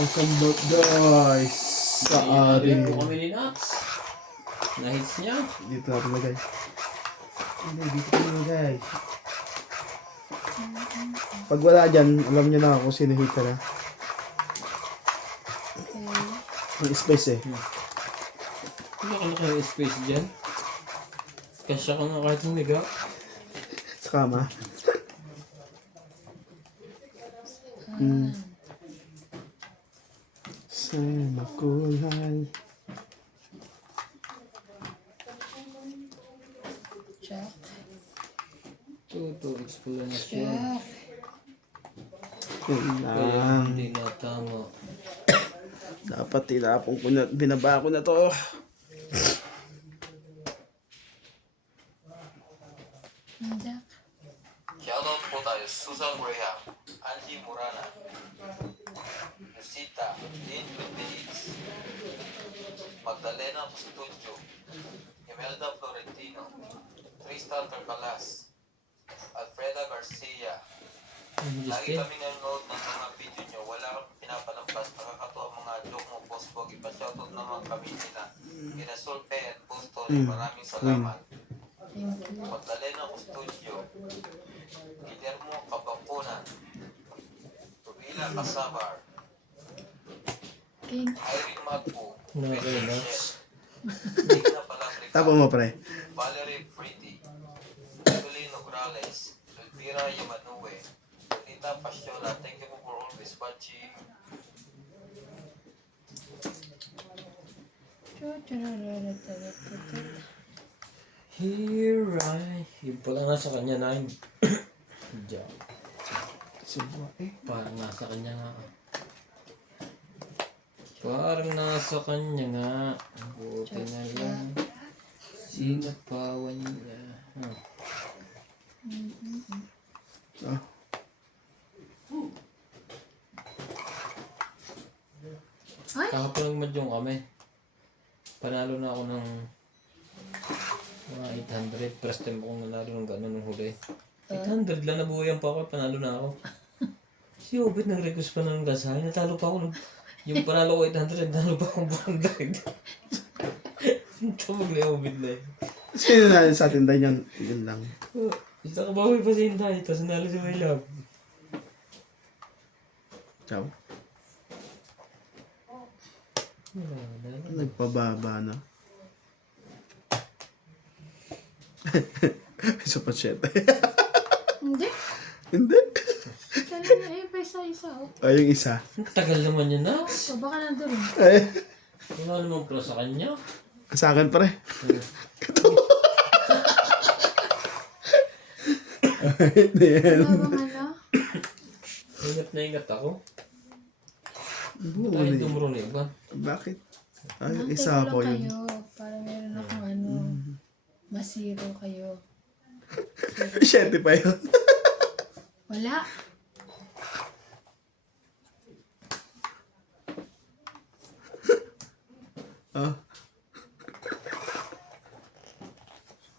Welcome back guys sa ating kami ni Nax. Na-hits niya. dito natin lagay. Hindi, dito natin lagay. Pag wala dyan, alam nyo na kung sino hita na. Ang space eh. Hindi ka na kayo space dyan. Kasya ka nga kahit humiga. Sa kama. Sa makulay. Jack. Ito, explanation. Jack. Yun Kaya lang. hindi na tama. Dapat tinapong ko na, binaba ko na to. Jack. Shoutout po tayo, Susan Graham, Angie Murana, Lucita, Dean Benitez, Magdalena Custodio, Imelda Florentino, Tristan Tercalas, Alfreda Garcia. Lagi kami nanonood ng mga video nyo, wala kang pinapalampas, nakakatuwa ang mga joke mo, boss Bog. Ipa-shoutout naman kami nila Sulpe at Boston. Maraming salamat. Thank you. Magdalena Custodio, Guillermo Cabacunan, Rubila Casabar, Thank you. Irene Magpo, Okay, Nax. Digna Palabrica, Tapo mo pre. Valerie Friti, Evelyn Nograles, Elvira Yamanue, Lolita Pasiola. Thank you for always watching. Here Yun pala nasa kanya na yun. Diyan. Subuha eh. Parang nasa kanya nga. Parang nasa kanya nga. Buti na lang. Sinapawan niya. Ah. Ay! Kahapon nagmadyong kami. Panalo na ako ng mga 800. First time akong nanalo ng gano'n nung huli. 800 lang, nabuhayan pa ako. Panalo na ako. Si Obit nag-request pa ng gasahin. Natalo pa ako. Yung panalo ko 800, natalo pa akong 100. Tabog na yung Obit na yun. Sino na sa atin dahil yan? Yun lang. Nakabawi pa si Inday. Tapos nanalo si My Love. Ciao. Wala na. Nagpababa na. Isa pa 7. Hindi. Hindi. Kailan na eh, pa isa-isa oh. Ay, yung isa. Ang tagal naman yun na. So, baka nandun rin. Ay, Wala namang pro sa kanya. sa akin pre. Hindi yan. Wala bang ano? Ingat na ingat ako. Tayo Buli. dumuro na iba. Bakit? Ay, Antay isa ko po lang yun. kayo. Para meron akong ano. Masiro kayo. 7 pa yun. Wala. Ah,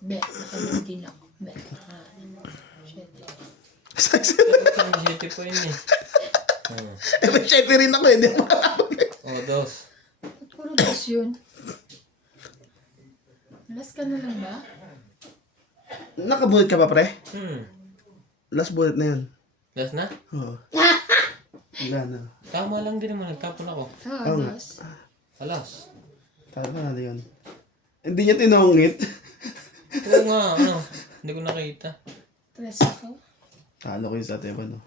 Bet. Nakabutin ako. Bet. Shit. Ang city po yun eh. eh, may 7 rin ako eh. Hindi pa O, dos. Ba't puro dos yun? Last ka na lang ba? Nakabunot ka pa pre? Last bullet na yun. Last na? Oo. Wala na. Tama lang din naman. Nagtapon ako. Oo, Oo nga. dos. Alas. Tama na yun. Hindi niya tinongit. Oo nga, ano. Hindi ko nakita. Tres ako. Talo ko yung sa Teba, no?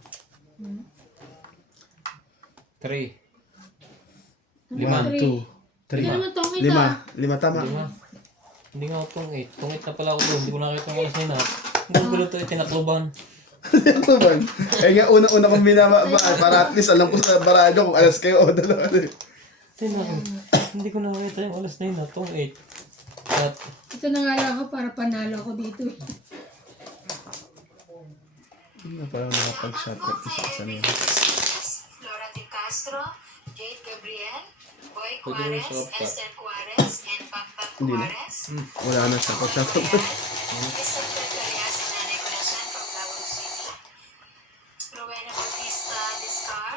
3. 1, Lima. 2, 3. Hindi naman tongit ah. 5 tama. Lima. Hindi nga ako tungit. Tungit na pala ako doon. Hindi ko nakita ang alas na yun. Hindi ko pala ito itinakluban. Ano ba? Eh nga, una-una kong binabaan para at least alam ko sa barado kung alas kayo o dalawa. Hindi ko nakita yung alas na yun. Tungit. At Ito na nga lang ako para panalo ako dito eh. Hindi na parang nakapag-shot at isa na yun. Laura De Castro, Jade Gabriel, Boy Pwede rin Juarez, sa pa. Esther Juarez, and Pacpat Hindi na. Juarez. Wala na siya. Pag-shot Ayan, Mr. Tercaria, si Nanay Corazon from Davao City. Rowena Bautista Discar,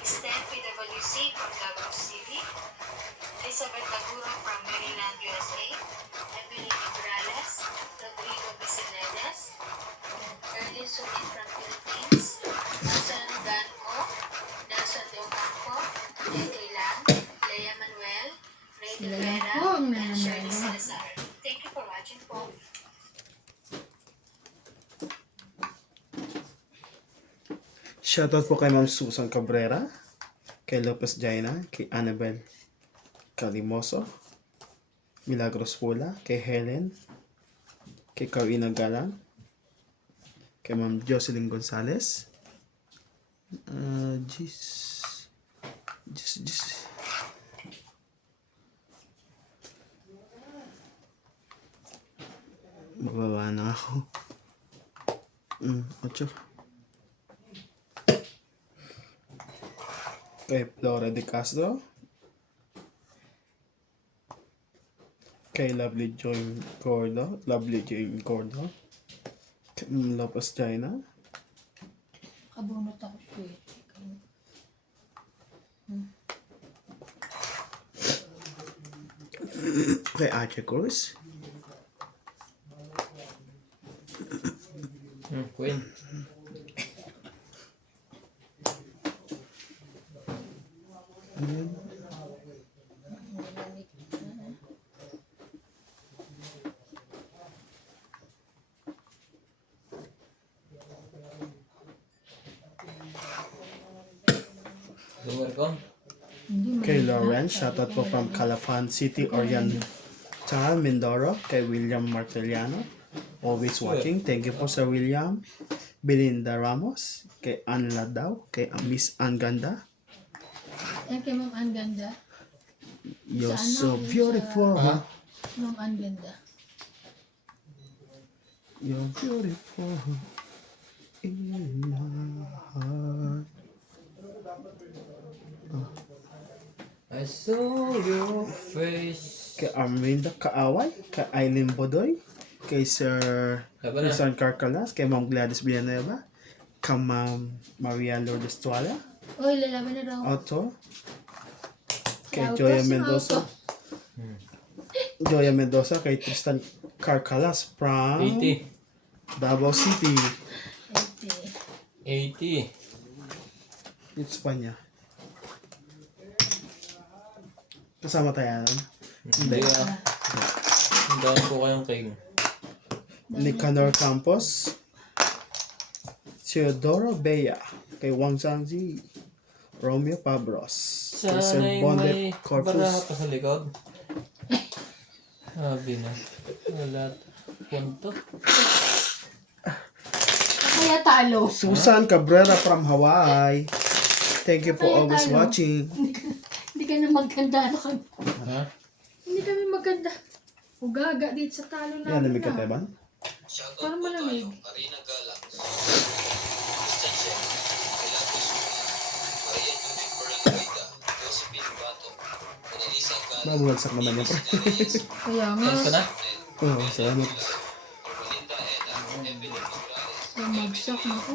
Esther P. WC from Davao City, Elizabeth Taguro from Maryland, USA, Emily Morales, Rodrigo Bisiledes, Erlin Sulit from Philippines, Nelson Danco, Nelson De Ocampo, J.K. Lang, Lea Manuel, Ray De Sila lang Vera, po ang and Shirley nananalo. Salazar. Thank you for watching po. Shoutout po kay Ma'am Susan Cabrera, kay Lopez Jaina, kay Annabel Calimoso, Milagros Pula, kay Helen, kay Karina Galang, kay Ma'am Jocelyn Gonzalez, Jis. Bababa na ako. 8. Kay Flora de Castro, kay Lovely Joy Gordo, kay Lopez Jaina, Kabunot ako sweet. kay Archie Cruz, Queen. Lumercon. Hindi kay man- Lauren, shoutout po from Calapan City, Oriental, Mindoro, kay William Martellano, always watching. Thank you po sa William. Belinda Ramos, kay Ann Ladaw, kay Miss Ann Ganda. Yan kay Ma'am Ann Ganda. You're Sa so ano, beautiful, Ha? Ma'am Ann Ganda. You're beautiful in my heart. I saw your face. Kay Arminda Kaaway, kay Aileen Bodoy, kay Sir Laban na. Rizal Carcalas, kay Ma'am Gladys Villanueva, kay Ma'am Maria Lourdes Tuala, Oy, lalaban na raw. Auto, kay Auto, Joya si Mendoza, Auto. kay Tristan Carcalas from 80. Davao City, 80. Espanya. Kasama tayo yan. Hindi ah. Ang dami po kayong king. Nicanor Campos, Teodoro Bea, kay Wang Zhangzi, Romeo Pabros, kay Sir Sana'y may Bondet baraha Corpus, pa sa likod. Sabi na. Wala. Punto. Kaya talo. Susan Cabrera from Hawaii. Thank you for Kaya always tayo. watching. Hindi ka na maganda. Ano ka? Ha? Hindi kami maganda. Ugaga dito sa talo Yan, namin lamig ka, na. Teban. Shoutout Parang po malamig. tayo, Arena Galang, Christian Shem, Pilatus Muna, Maria Judith Peralta, Josephine Bato, Annalisa Galang, Mabulagsak naman yan. Kaya nga. Saan ka na? Oo, salamat. Rolinda Eda, Evelyn Morales, Bumagsak na ko.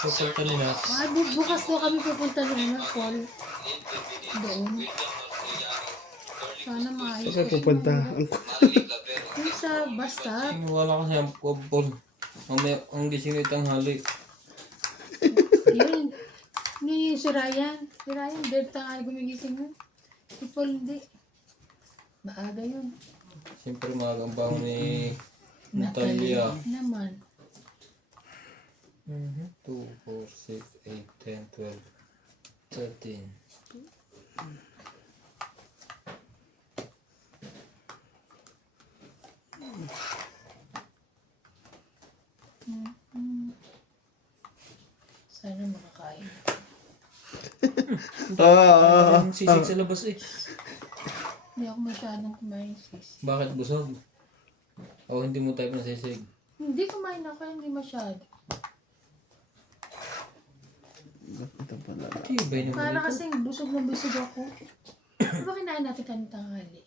Super kanina. Bukas daw kami pupunta ng ano, Paul. Lynn Benvenito, Doon. William Montoyano, Dorly Sana maayos. Saan pupunta? Marilyn Lavero, Yung sa basta. Wala kasi ang kupol. Ang gising ng tanghali. Yun. Ni si Ryan. Si Ryan, dead tangali gumigising yun. Si Paul hindi. Maaga yun. Siyempre magang bangon ni Natalia. Naman. 2, 4, 6, 8, 10, 12, 13. Sana makakain. Ang sisig sa labas eh. Hindi ako masyadong kumain sis. Bakit busog? O hindi mo type na sisig? Hindi kumain ako, hindi masyado. Tibay naman Para dito. kasing busog na busog ako. Ano ba kinain natin kanina tanghali?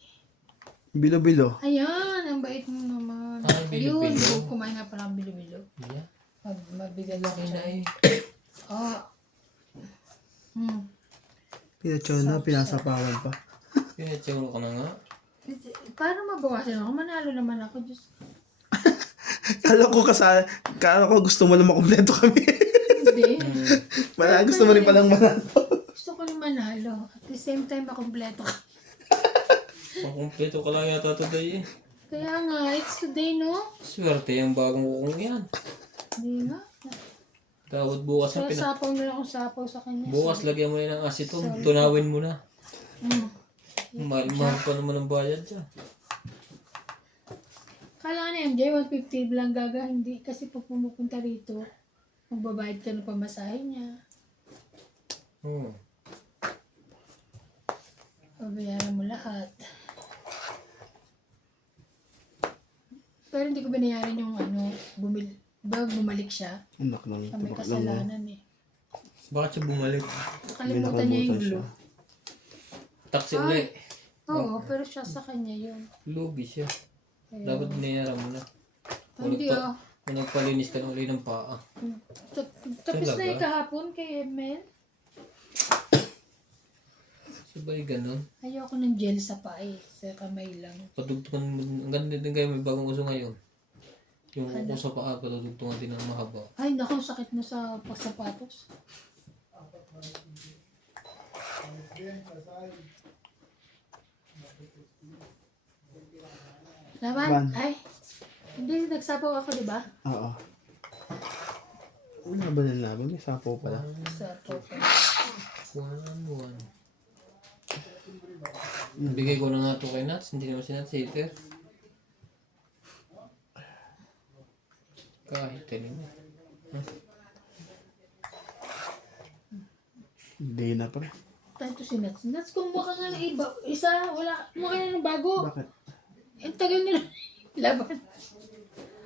Bilo-bilo. Ayan, ang bait mo naman. Ah, bilo-bilo. Ayun, kumain nga pala ang bilo-bilo. Yeah. Mabigat ako Laki na siya. eh. Oh. Hmm. Pinatsaw na, pinasapawan pa. Pinatsuro ka na nga. Para mabawasan ako, manalo naman ako. Diyos. Kala ko gusto mo lang makumpleto kami. Hindi. Gusto mo rin palang manalo. Gusto ko rin manalo. At the same time, makompleto ka. Makumpleto ka lang yata today eh. Kaya nga, it's today, no? Swerte yung bagong kukong yan. Hindi nga. Tawad bukas na Kaya sapaw na lang akong sapaw sa kanya. Bukas lagyan mo na ng aceton. Tunawin mo na. Mahal pa naman ang bayad dyan. Kala na MJ, 150 lang gaga. Hindi. Kasi pag pumupunta rito, magbabayad ka ng pamasahe niya. Hmm. Babayaran mo lahat. Pero hindi ko binayaran yung bumalik siya. Anak ng May tubak lang mo. kasalanan eh. Bakit siya bumalik? Nakalimutan niya yung glue. Taxi uli. Oo, pero siya sa kanya yun. Lubi siya. Ayun. Dapat binayaran mo na. Hindi ah. Kung nagpalinis ka ng uli ng paa. Tapos na Talaga? yung kahapon kay Mel. Sabay ganun. Ayoko ng gel sa paa eh. Sa kamay lang. Patugtungan mo. Ang ganda din kayo may bagong uso ngayon. Yung uko sa paa, patutugtungan din ng mahaba. Ay, naku, sakit mo sa pagsapatos. Laban? Laban. Ay, hindi, nagsapaw ako, di ba? Oo. Ano ba ng laban? May sapo pala. Sapaw ko. 1-1. Bigay ko na nga ito kay Nats. Hindi naman si Nats hater. Kahit kanina. Hindi na pala. Tayo to si Nats. Nats, kumuha ka nga ng iba. Isa, wala. Kumuha ka na ng bago. Bakit? Ang tagal na nun. Laban.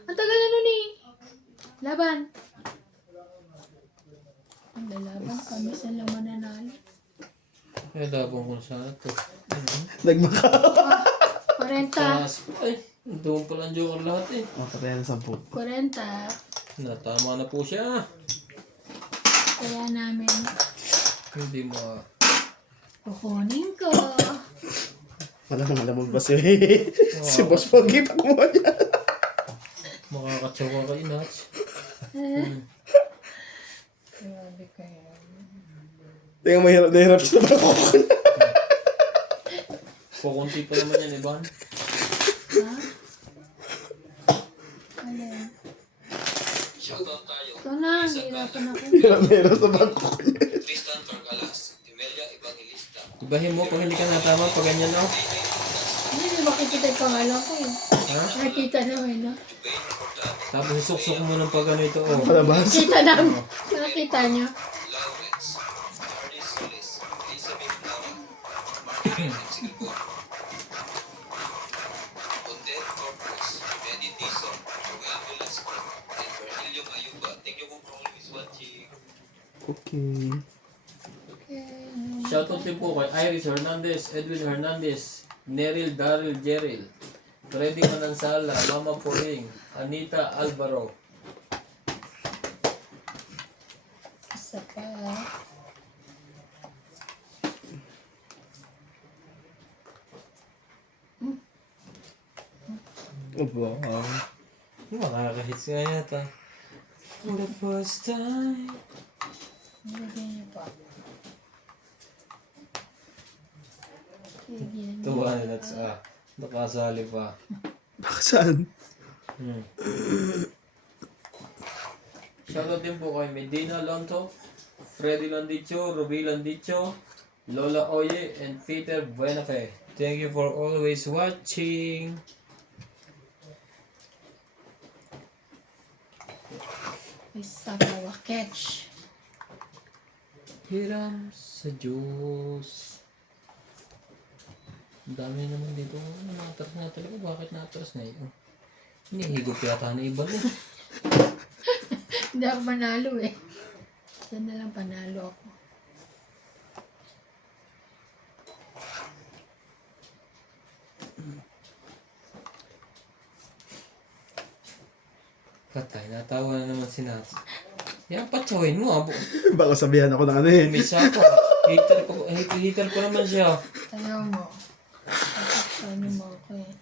Ang tagal na nun eh. Laban. Ang lalaban kami sa lang mananalo. Kaya dabang ko sana ito. Nagmaka. 40. Taas. Ay, doon pala ang joker lahat eh. Patay na 10. 40. Natama na po siya. Kaya namin Hindi mo kukunin ko. Malamang ba si Boss Pogi pa kumuha niya. makakatsawa kay Nats. Grabe kayo. Tingnan mahirap na hirap siya na kukuha. Kukunti pa naman yan, Iban. Ha? Alin? Shoutout tayo. Ito na, hirapan ako. Hirap na hirap sa bangko niya. Tristan Torcalas, Emelia Evangelista, Ibahin mo pag hindi ka natama pag ganyan no. Hindi, makikita yung pangalan ko eh. Ha? Nakikita naman, no? Jubain Portales, Tapos isuksok mo ng pag ganito. Oh. Palabas. Nakikita namin. Nakikita niyo. Lawrence, Hardy Solis, Elizabeth Lara, Margaret Singapore, Odette Corpus, Benny Dizon, Joel Velasco, and Virgilio Ayuba. Thank you po for always watching. Okay. Okay. Shoutout din po kay Iris Hernandez, Edwin Hernandez, Neril Daryl Jeril, Freddy Manansala, Mama Poring, Anita Alvaro. Isa pa. Oh, wow. Makakahits nga yata. For the first time. Nilagyan niyo pa. Nilagyan niyo. Tuwa na Nats nakasali pa. Baka saan? Shoutout din po kay Medina Lonto, Freddy Landicho, Ruby Landicho, Lola Oye, and Peter Buenafe. Thank you for always watching. Isa pa catch. Hiram sa Diyos. Ang dami naman dito. Natras nga talaga. Bakit natras na yun? Hinihigop yata na iba eh. Hindi ako panalo eh. Saan na lang panalo ako. Patay, natawa na naman si Nats. Yan, patsawin mo ah. Baka sabihan ako ng ano eh. Umisa ka. Hater ko naman siya. Ayaw mo. Tapos ano mo ako eh.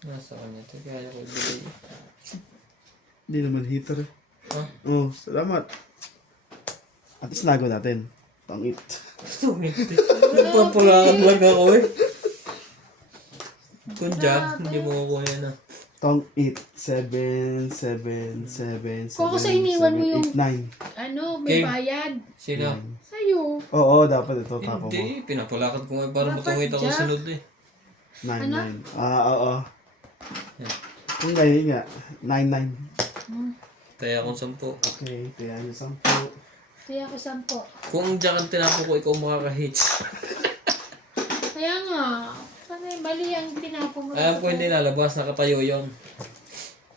Nasa kanya ito. Kaya ko ibigay. Hindi naman heater eh. Ha? Oh, salamat. At least nago natin. Pangit. Stupid. Nagpapulaan lang ako eh. Kunja, hindi mo kukuha yan ah. Tong 8, 7, 7, 7, 7, Kung ako sa iniwan mo yung- 9. Ano, may Okay. bayad. Sino? Sa'yo. Oo, dapat ito. Tapo mo. Hindi, pinapalakad ko nga para Dapat matungit ako Jack. sunod eh. 9, Ano? 9. Oo. Yan. Kung ganyan nga, 9, 9. Kaya akong 10. Okay, kaya yung 10. Kaya ako 10. Kung diyan ang tinapo ko, ikaw makaka-hits. Kaya nga. Mali ang tinapo mo. Alam ko hindi lalabas, nakatayo yon.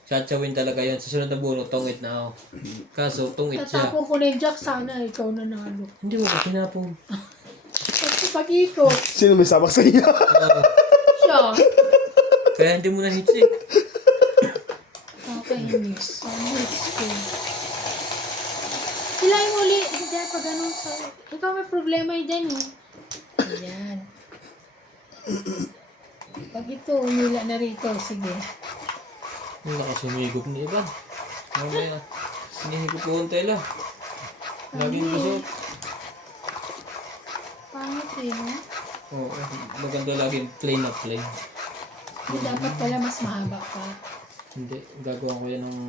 Chatsawin talaga yon. Sa sunod na buno, tungit na ako. Kaso, tungit siya. Tatapo ko na yung Jack, sana ikaw nanalo. Hindi mo ba tinapong? Kasi pag-ikot, Sino may sabak sa iyo? siya. Kaya hindi mo na hits eh. Okay, miss. Miss ko. Sila yung uli. Hindi, pag ganun sa... Ikaw may problema dyan eh. Ayan. Pag ito, umila na rito. Sige. Yung nakasumigop ni Ivan. Mamaya, sinihigop ko konti lang. Laging gusto. Pangit eh, no? Oo, maganda laging plain na plain. Hindi dapat pala mas mahaba pa. Hindi, gagawa ko yan ng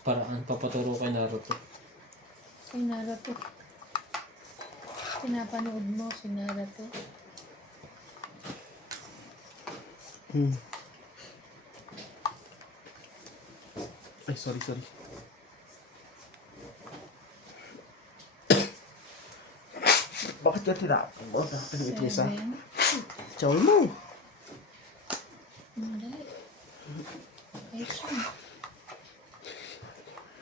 paraan. Papaturo kay Naruto. Si Naruto. Pinapanood mo si Naruto. Ay, sorry. Bakit ka tinapon mo? Bakit ito isa? 7. Chow mo. Dali. Ay, siya.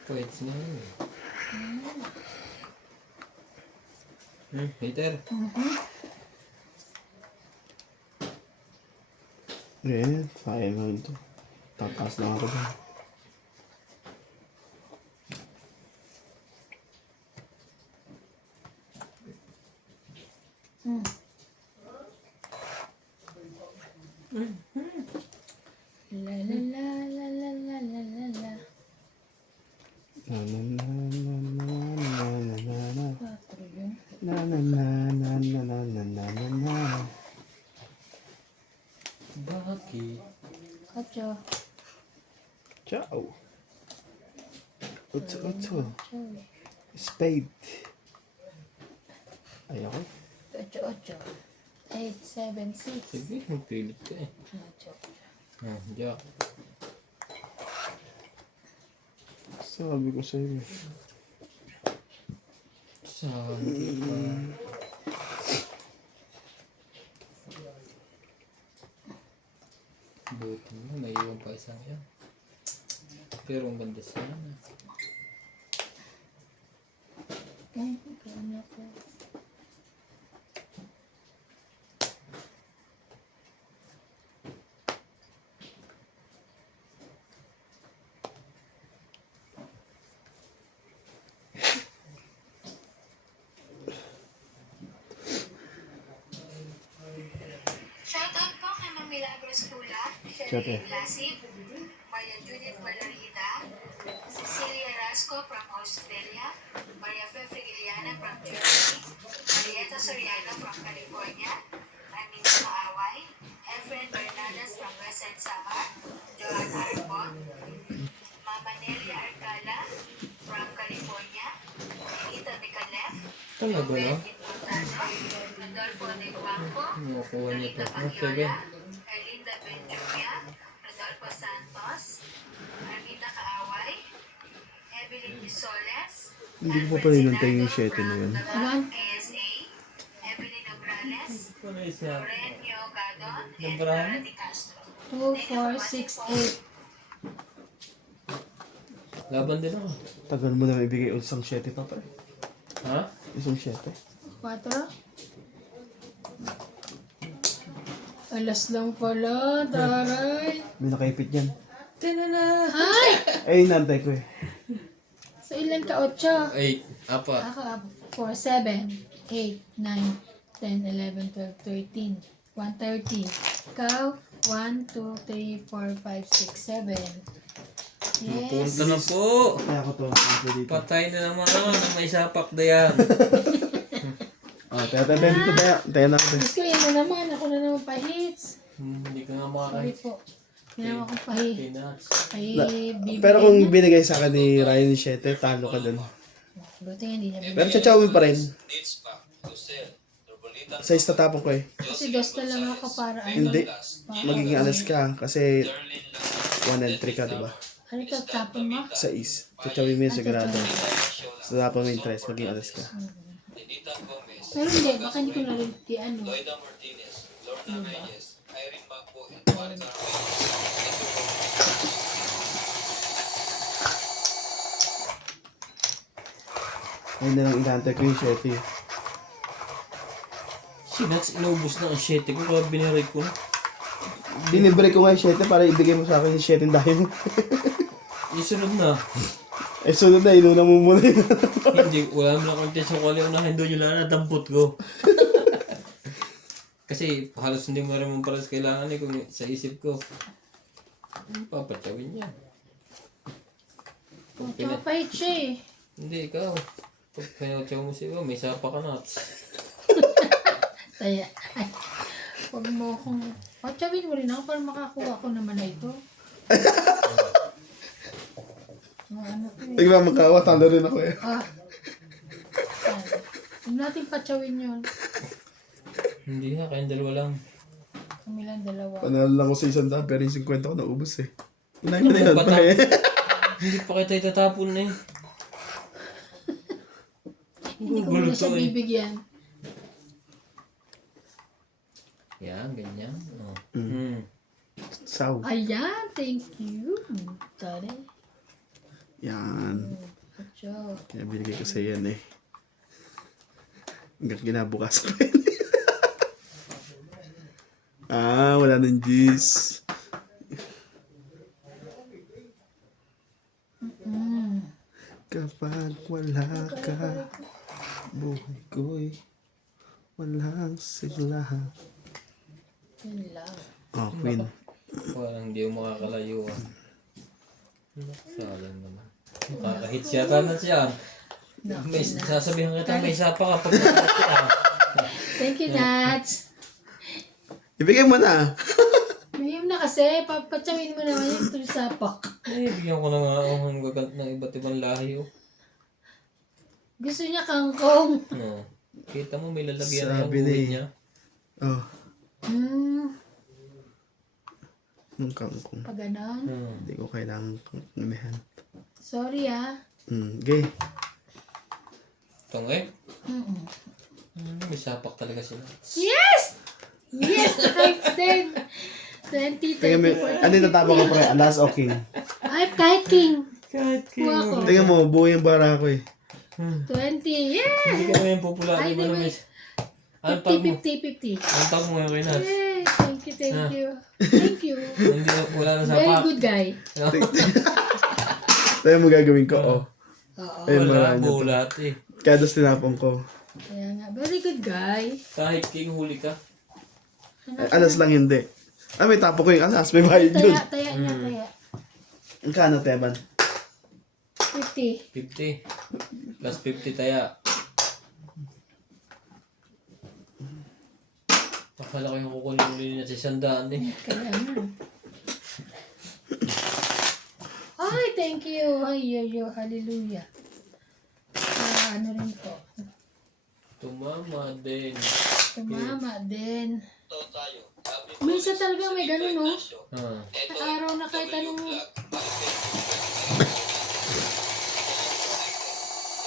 Pwede na yun. Hater. Eh, sayang nga ito. Tataas lang ako dyan. La la la la la la la la la. Na na na na na na na na na. 4 yun. Na na na na na na na na na na. Bakit? 8. Ciao. Otso. Sorry. Spade. Ayoko. 8. 8, 7, 6. Sige, magpilit ka eh. 8. Jack. Sabi ko sa iyo. Sabi pa. Buti mo, may iwan pa isang yan. Pero ang ganda sana. Ay, ikaw na po. Shoutout po kay Ma'am Milagros Tula, Shout Sherry out. Lasib, Maria Judith Valerida, Cecilia Rasco from Australia, Maria Fe Frigiliana from Germany, Marieta Soriano from California, Arminda Maaway, Efren Bernardes from Western Samar, Joan Arpon, Mama Nelia Arcala from California, Nikita Micalef, Talaga no? Rodolfo de Guapo, Nakuha niya Lolita to. Pagyola, Erlinda Benjumia, Rodolfo Santos, Armita Kaaway, Evelyn Pisoles, Hindi ko pa pala inantay yung 7 na yun. Awan? KSA, Evelyn Ograles, Ano isa? Lorenio Gadon, and Numbrahan? Nora Di Castro. 2, 4, 6, 8. Laban din ako. Tagal mo na ibigay isang 7 pa pa. Ha? Isang 7. 4. Alas lang pala, taray. May nakaipit yan. Tinana! Ay! Ay, nantay ko eh. So, ilan ka? 8. 8, apat. Ako, 4, 7, 8, 9, 10, 11, 12, 13, 130. Ikaw, 1, 2, 3, 4, 5, 6, 7. Yes. Punta na po. Kaya ko to. Ito dito. Patay na naman na may sapak na yan. Tayo dito. Tayo na ako. Diyos ko, yan na naman. Ako na naman pa-hits. Hindi ka nga Sorry makakahit. po. Ginawa ko pa-hits. Peanuts. Bibigyan Pero kung niya. binigay sa akin ni Ryan ni 7, talo ka dun. Buti nga hindi niya Pero binigyan. tsachawin pa rin. Needs pa to sell. Turbolitan Sa istatapon ko eh. Kasi dos na lang ako para ano. Hindi. Magiging alas ka. Kasi Darlene 1 lang. and 3 ka, diba? Ano ito, tapon mo? Sa is. Tsachawin mo yung sigurado. Sa tapon mo yung 3, magiging alas ka. Edita Gomez. Pero hindi, baka hindi ko narinig di ano. Loida Martinez. Lorna Reyes. Irene Macbo. And Walter Ayun na lang inantay ko yung 7. Sinats, inaubos na ang 7 ko kaya biniray ko na. Dinibre ko nga yung 7 para ibigay mo sa akin yung 7 dahil. Isunod na. Eh sunod na, inuna mo muna yun. Hindi, wala mo na contest yung kali unahin doon yung lang nadampot ko. Kasi halos hindi mo rin mong paras kailangan eh kung sa isip ko. Papatsawin niya. Kapahit siya eh. Hindi, ikaw. Pag pinatsaw mo siya, may sapa ka na. Kaya, ay, huwag mo akong, patsawin mo rin ako para makakuha ko naman na ito. Ano ko eh. Tignan magkawa, talo rin ako eh. Huwag natin patsawin yun. Hindi ha, kayong dalawa lang. Kami lang dalawa. Panalo lang ko sa 100 pero yung 50 ko naubos eh. Unahin mo na yun, Bata. pre. Hindi pa kita itatapon eh. Hindi ko muna siya bibigyan. Yan, ganyan. Oh. Saw. Ayan, thank you. Sorry. Yan. Patsaw. Kaya binigay ko sa yan eh. Hanggang kinabukas ko yun. Wala nang juice. Kapag wala ka, buhay ko'y walang sigla. Yun lang. Oh, Queen. Parang hindi mo makakalayo ah. Sayang naman. Makakahits yata na siya. May sasabihan kita may sapa ka pag nakakit ka. Thank you, Nats. Ibigay mo na. Bigyan na kasi, papatsawin mo naman yung tulisapak. Eh, bigyan ko na nga ako ng gagat ng iba't ibang lahi oh. Gusto niya kangkong. No. Kita mo may lalagyan na yung Sabi uwi ni- niya. Oh, Hmm, nung kangkong. pag ganon. Hindi ko kailangan kangkumihan. Sorry ah. Gay. Itong eh. Mm-mm. May sapak talaga sila. Yes! Yes! Naka-extend! 20, Tingnan mo, 24. ano yung tatapang ko pre? Alas o king? Ay, kahit king. Kahit Kuha ko. Tingnan mo, buo yung bara ko eh. 20. Yeah! Hindi ka naman popular. Ay, Di ba di ba? naman? Anong tawag mo? 50, 50, 50. Anong tawag mo ngayon kay Nats? Yay! Thank you, thank you. Thank you. Hindi wala na Very sapak. good guy. Tayo mo gagawin ko, oh. Oo. Ayun, Wala, marami buo to. lahat eh. Kaya dos tinapong ko. Kaya nga, very good guy. Kahit king huli ka. Alas lang hindi. May tapo ko yung alas. May bayad yun. Taya niya, taya. Ang kano, Teban? 50. 50. Plus 50 taya. Akala ko yung kukunin muli niya sa 100 eh. Kaya nga. Ay, thank you. Ay, hallelujah. Ano rin po. Tumama din. Tumama din. Ito tayo. Minsan talaga may ganun, no? Ah. Sa araw na kahit anong...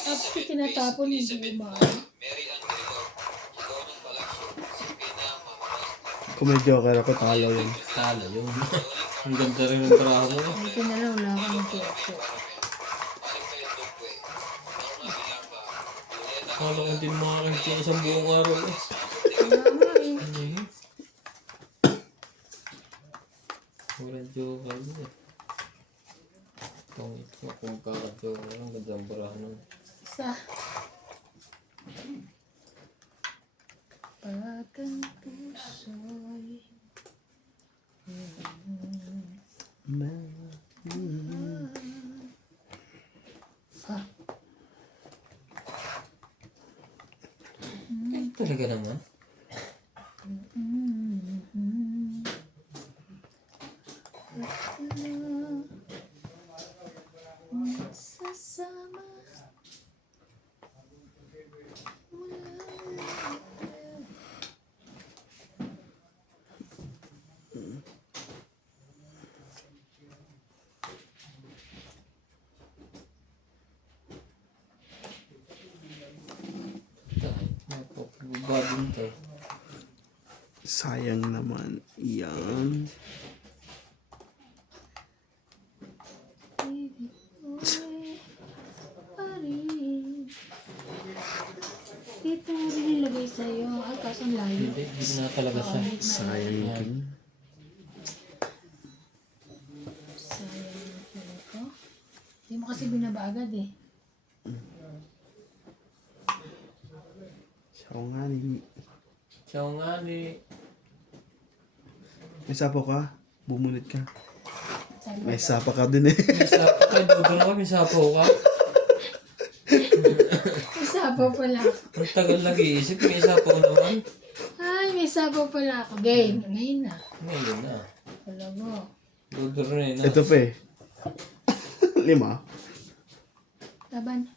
After tinatapon, hindi umaari. Mary Ann Gregor. Ikaw ng Palacio. Si Pina Mamaral. Kung may joker ako, talo yun. Talo yun. Ang ganda rin ng trabaho mo. Ito na lang, wala ka ng tuwak. Maricel Duque. Norma Villarba. Violeta Akala ko din makakakita isang buong araw eh. Wala nga eh. Walang joke eh. Kung kakadyo, ang ganda ang barahan nun. Isa. Pag ang puso'y ah, Ay, talaga naman. sasama Dahil, napapababa din to. Sayang naman. Yan. baby boy, parin. Dito mo rin nilagay sa'yo. Ay, kaso ang layo. Hindi na talaga siya. Sayang yung king. Sayang yung pin ko. Hindi mo kasi binaba agad eh. Siya nga ni... Siya nga ni... May sapo ka? Bumulit ka? Sabi May sapa ka din eh. May sapo ka, dodo na may sapo ka. may sabaw pala ako. Ang tagal nag-iisip, may sapo naman. Ay, may sabaw pala ako. Game. Ngayon na. Ngayon na. Wala mo. Dodo rin na. Ito pa eh. 5. Laban.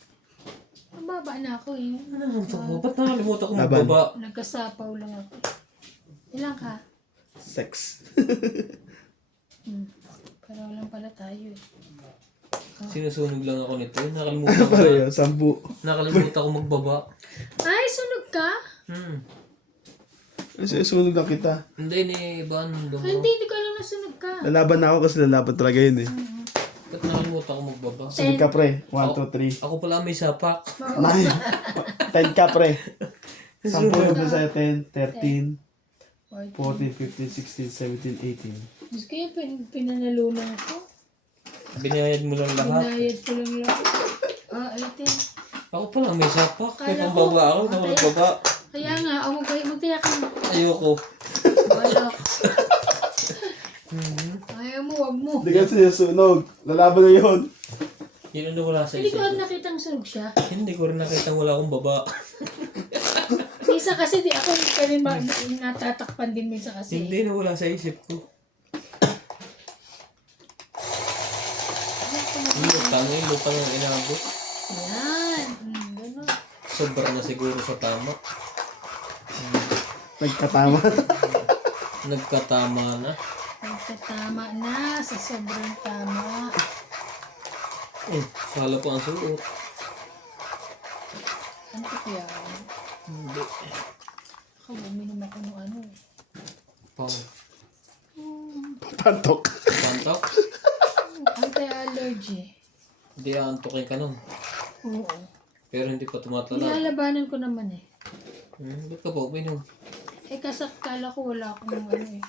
Mababa na ako eh. Ano naman ito? Ba't nakalimutan ko Laban. magbaba? Nagkasapaw lang ako. Ilang ka? 6. Para walang pala tayo eh. Sinusunog lang ako nito. Nakalimutan ko Pareho, na. 10. Nakalimutan ko magbaba. Ay, sunog ka? Kasi sunog na kita. Hindi ni Ivan. Ay, hindi ko alam na sunog ka. Lalaban na ako kasi lalaban talaga yun eh. Ba't nakalimutan ko magbaba? Sunod ka pre. 1, 2, 3. Ako pala may sapak. 9. 10 ka pre. 10 yung ba sa'yo? 10, 13, 14, 15, 16, 17, 18. Diyos ko yung pinanalunan ko. Binayad mo lang lahat. Binayad ko lang lahat. Ah, 18. Ako pala may sapak. May Kala ko, pambaba ako na magbaba. Kaya nga, ako magtiyak ka. Ayoko. Wala. Ayaw mo, wag mo. Hindi kasi sunog. Lalaban na yun. Yun ang wala sa Hindi isip ko ko. nakitang sunog siya. Hindi ko rin nakita wala akong baba. Minsan kasi di ako pa rin natatakpan din minsan kasi. Hindi na wala sa isip ko. Tangin mo pa ng inabot. Yan. Gano'n. Sobra na siguro sa tama. Nagkatama. Nagkatama na. Nagtatama na sa sobrang tama. Sala pa ang suot. Ano ko kaya? Hindi. Ako, uminom ako ng ano eh. Pang Patantok. pantok. Anti-allergy. Hindi aantokin ka nun. Oo. Pero hindi pa tumatala. Nilalabanan ko naman eh. Ba't ka pa uminom? Eh kasi akala ko wala akong ano eh.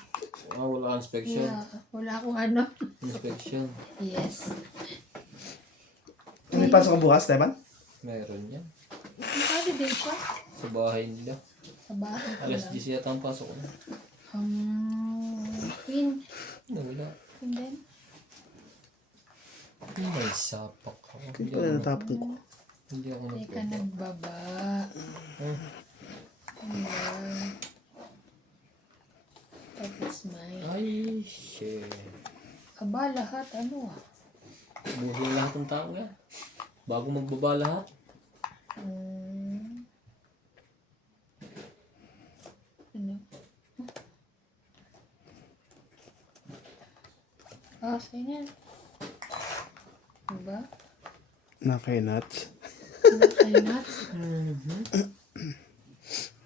Wala kang inspection. Wala akong ano. Inspection. Yes. May pasok ka bukas, Teban? Meron yan. Holiday pa. Sa bahay nila. Sa bahay ko Alas lang. 10 yata ang pasok ko. Queen. Wala. And then, May sapak ako. Kaya pala natapon ko. Hindi ako teka nagbaba. nagbaba. Ayan. Tapos may, Ay, shit. aba lahat ano ah. Buhin lahat ng tao yan. Bago magbaba lahat. Ano? Ah, sa'yo yan. Diba? Nakainats. Nakay nuts.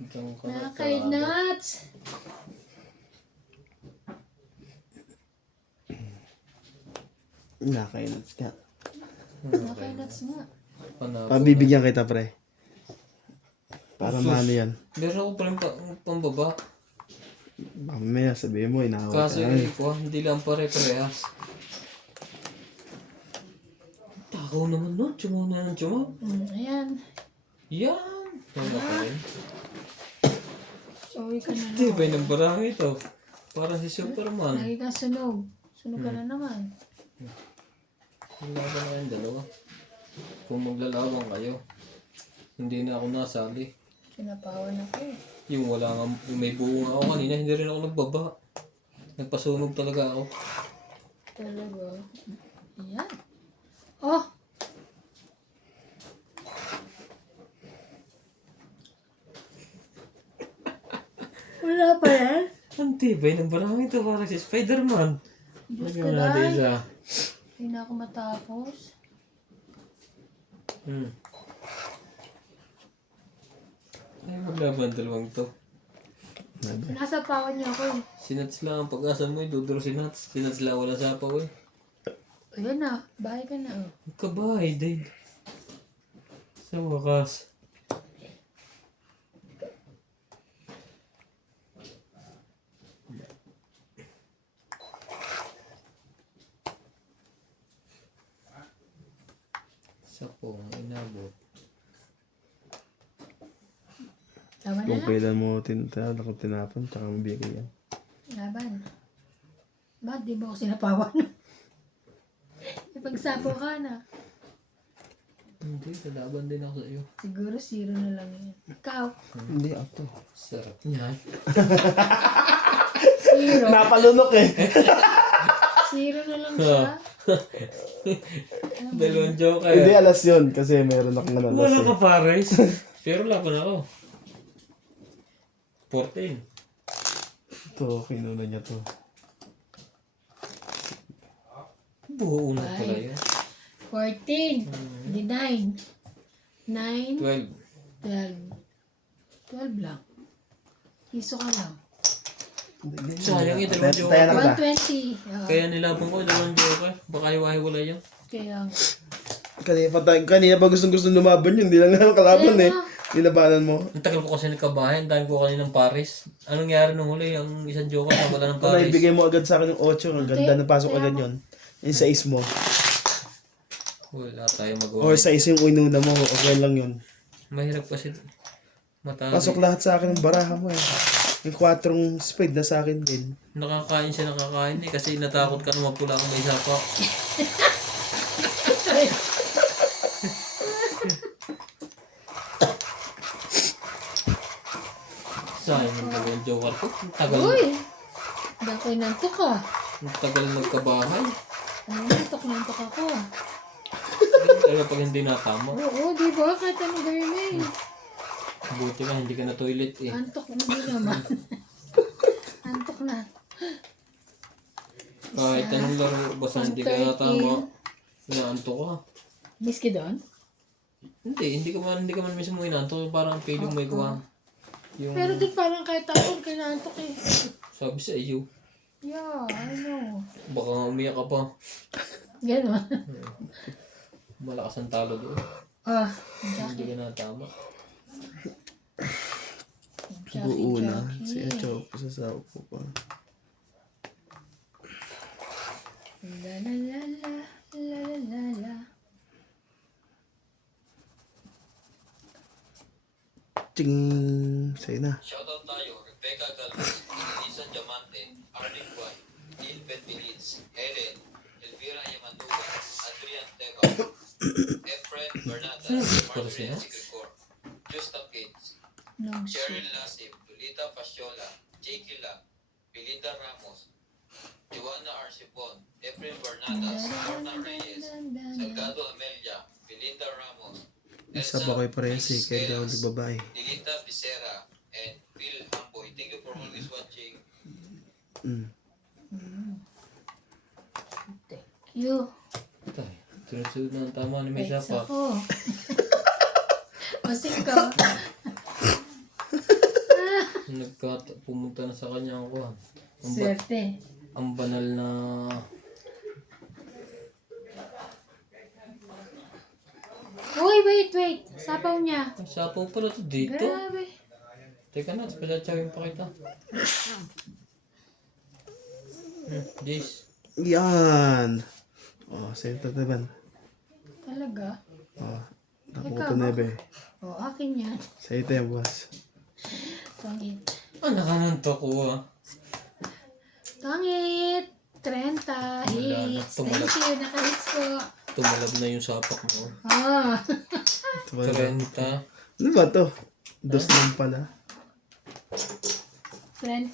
Itong Nakay nuts. Nakainats ka. Nakay nuts nga. Panabo. Pabibigyan kita, pre. Para maano yan. Meron ako pa rin pambaba. Mamaya sabihin mo, inaaway Kaso ka na. hindi ko, hindi lang pare-parehas. Takaw naman nun. Tsumaw na ng tsumaw. Ayan. Yan. Wala pa rin. Sorry ka na. Tibay ng barang ito. Parang si Superman. Lagi kang sunog. Sunog ka na naman. Wala ba na kayong dalawa? Kung maglalawang kayo, hindi na ako nasali. Sinapawan ako eh. Yung wala nga, yung may buo nga ako kanina, hindi rin ako nagbaba. Nagpasunog talaga ako. Talaga. Ayan. Oh! Wala pa yan? Ang tibay ng barang ito, parang si Spider-Man. Diyos ko Lagyan natin dahil. isa. Hindi na ako matapos. Ay, maglaban dalawang to. Nasa pawan niya ako eh. Sinats lang ang pag-asa mo, duduro si Nats. Sinats lang wala sapaw eh. Ayan na. Bahay ka na oh. Kabahay din. Sa wakas. Sa pong inabot. Tama na Kung lang. kailan mo tinapon, tsaka mabigay yan. Laban. Bakit di ba ako sinapawan? Ipagsapo ka na. Hindi, lalaban din ako sa iyo. Siguro 0 na lang yun. Ikaw, Hindi, ako. Sarap niyan. 0. Napalunok eh. 0 na lang siya. Dalawang joke Hindi, eh. alas yun. Kasi meron akong alas Wala eh. ka pares. Pero laban ako. 14. Ito, kinuna niya to. Buo na pala yun. 14. Hindi 9. 9. 12. 12 lang. Iso ka lang. Sayang eh, dalawang joke. Tayo na ba? 120. Oo. Kaya nilabang ko, dalawang joke eh. Baka iwahiwala yun. Kaya, Kanina pa gusto lumaban yun. Hindi lang nga kalaban eh. Kaya Nilabanan mo. Ang tagal ko kasi nagkabahay, ang dami ko kanina ng Paris. Anong nangyari nung huli? Ang isang joke na wala ng Kung Paris. naibigay mo agad sa akin yung 8, ang ganda na pasok agad yun. Yung 6 mo. Wala tayo magawa. Or 6 yung inuna mo, okay lang yun. Mahirap kasi matabi. Pasok lahat sa akin ng baraha mo eh. Yung 4 spade na sa akin din. Nakakain siya nakakain eh kasi natakot ka na magpula kang may sapa. Sayang ang tagal ng joker ko. Ang tagal, Uy! Dako nantok ka. ang tagal nagkabahay. Nantok ako. Talaga pag hindi natama. Oo, di ba? Kahit anong gawin mo eh. Buti ka hindi ka na toilet eh. Antok na din naman. Antok na. Kahit anong laro basta hindi ka natama. Inaantok ka. Miski doon? Hindi ka man mismo inaantok. Parang feeling mo ikaw. Yung Pero doon parang kahit ako, kinaantok eh. sabi sa iyo. Yeah, I know. Baka nga umiyak ka pa. Gano'n. Malakas ang talo doon. Ah, Hindi ka natama. Buo na. Si Echo, sa upo pa. La la la la, la la la la. Ting! Sa'yo na. Shoutout tayo, Rebecca Galvez, Elisa Diamante, Arlene Guay, Neil Benvilits, Helen, Elvira Yamanduga, Adrian Tega, Efren Bernata, Marjorie Sigurcor, Justin Gates, No, Cheryl Lasip, Lolita Fasciola, Jake Lang, Belinda Ramos, Joanna Arcibon, Efren Bernadas, Lorna Reyes, Salgado Amelia, Belinda Ramos, Isa ba kayo parehas eh, kaya di ako nagbabae. Dilita Becerra, and Phil Hamboy. Thank you for always watching. Mm. thank you. Tay, sunod-sunod na ang tama ni may Thanks sapa. ako. Kasi ka. Pumunta na sa kanya ang kuha. Swerte. Ang banal na Uy, wait. Sapaw niya. ay, sapaw pala to dito. Grabe. Teka na, pasatsawin pa kita. Jace. Yan! Oh, sa'yo tataban. Talaga? Oh, Ikaw, nakuha nebe. O, akin yan. Sa ito yung boss. Tangit. Nakanantok ko ah. Tangit! 30 Wala na, hits. Thank you. Naka-hits po. Tumalab na yung sapak mo. Ah. Ito ba? 30. Ano ba to? Dos lang pala. 30.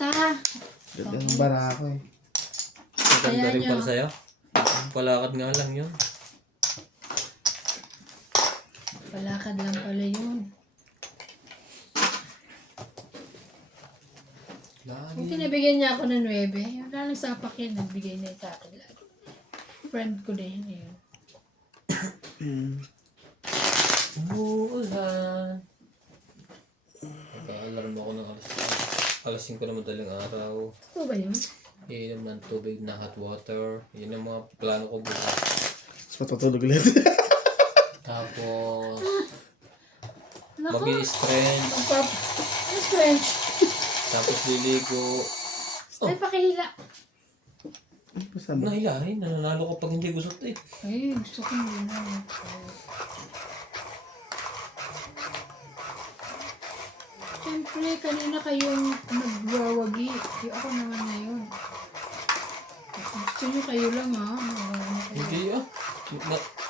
Ganda ng bara ko eh. Maganda Kaya rin nyo. pala sa'yo. Palakad nga lang yun. Palakad lang pala yun. Kung Lagi. tinabigyan niya ako ng 9, yung lalang sapak yun, nagbigay na ito akin lagi. Friend ko din yun. Umuulan. Nagka-alarm ako ng alas 5 na madaling araw. Ito ba yun? Iinom ng tubig na hot water. Yun ang mga plano ko bukas. Mas matutulog ulit. Tapos, Naku, mag-i-stretch. Yes, friend. Tapos liligo. Ay, pakihila. Basta ba? Nahilahin. Nananalo ka pag hindi gusot eh. Ay, gusto ko muna. Siyempre, kanina kayong nagwawagi. Yung ako naman ngayon. Gusto nyo kayo lang ha. Hindi ah.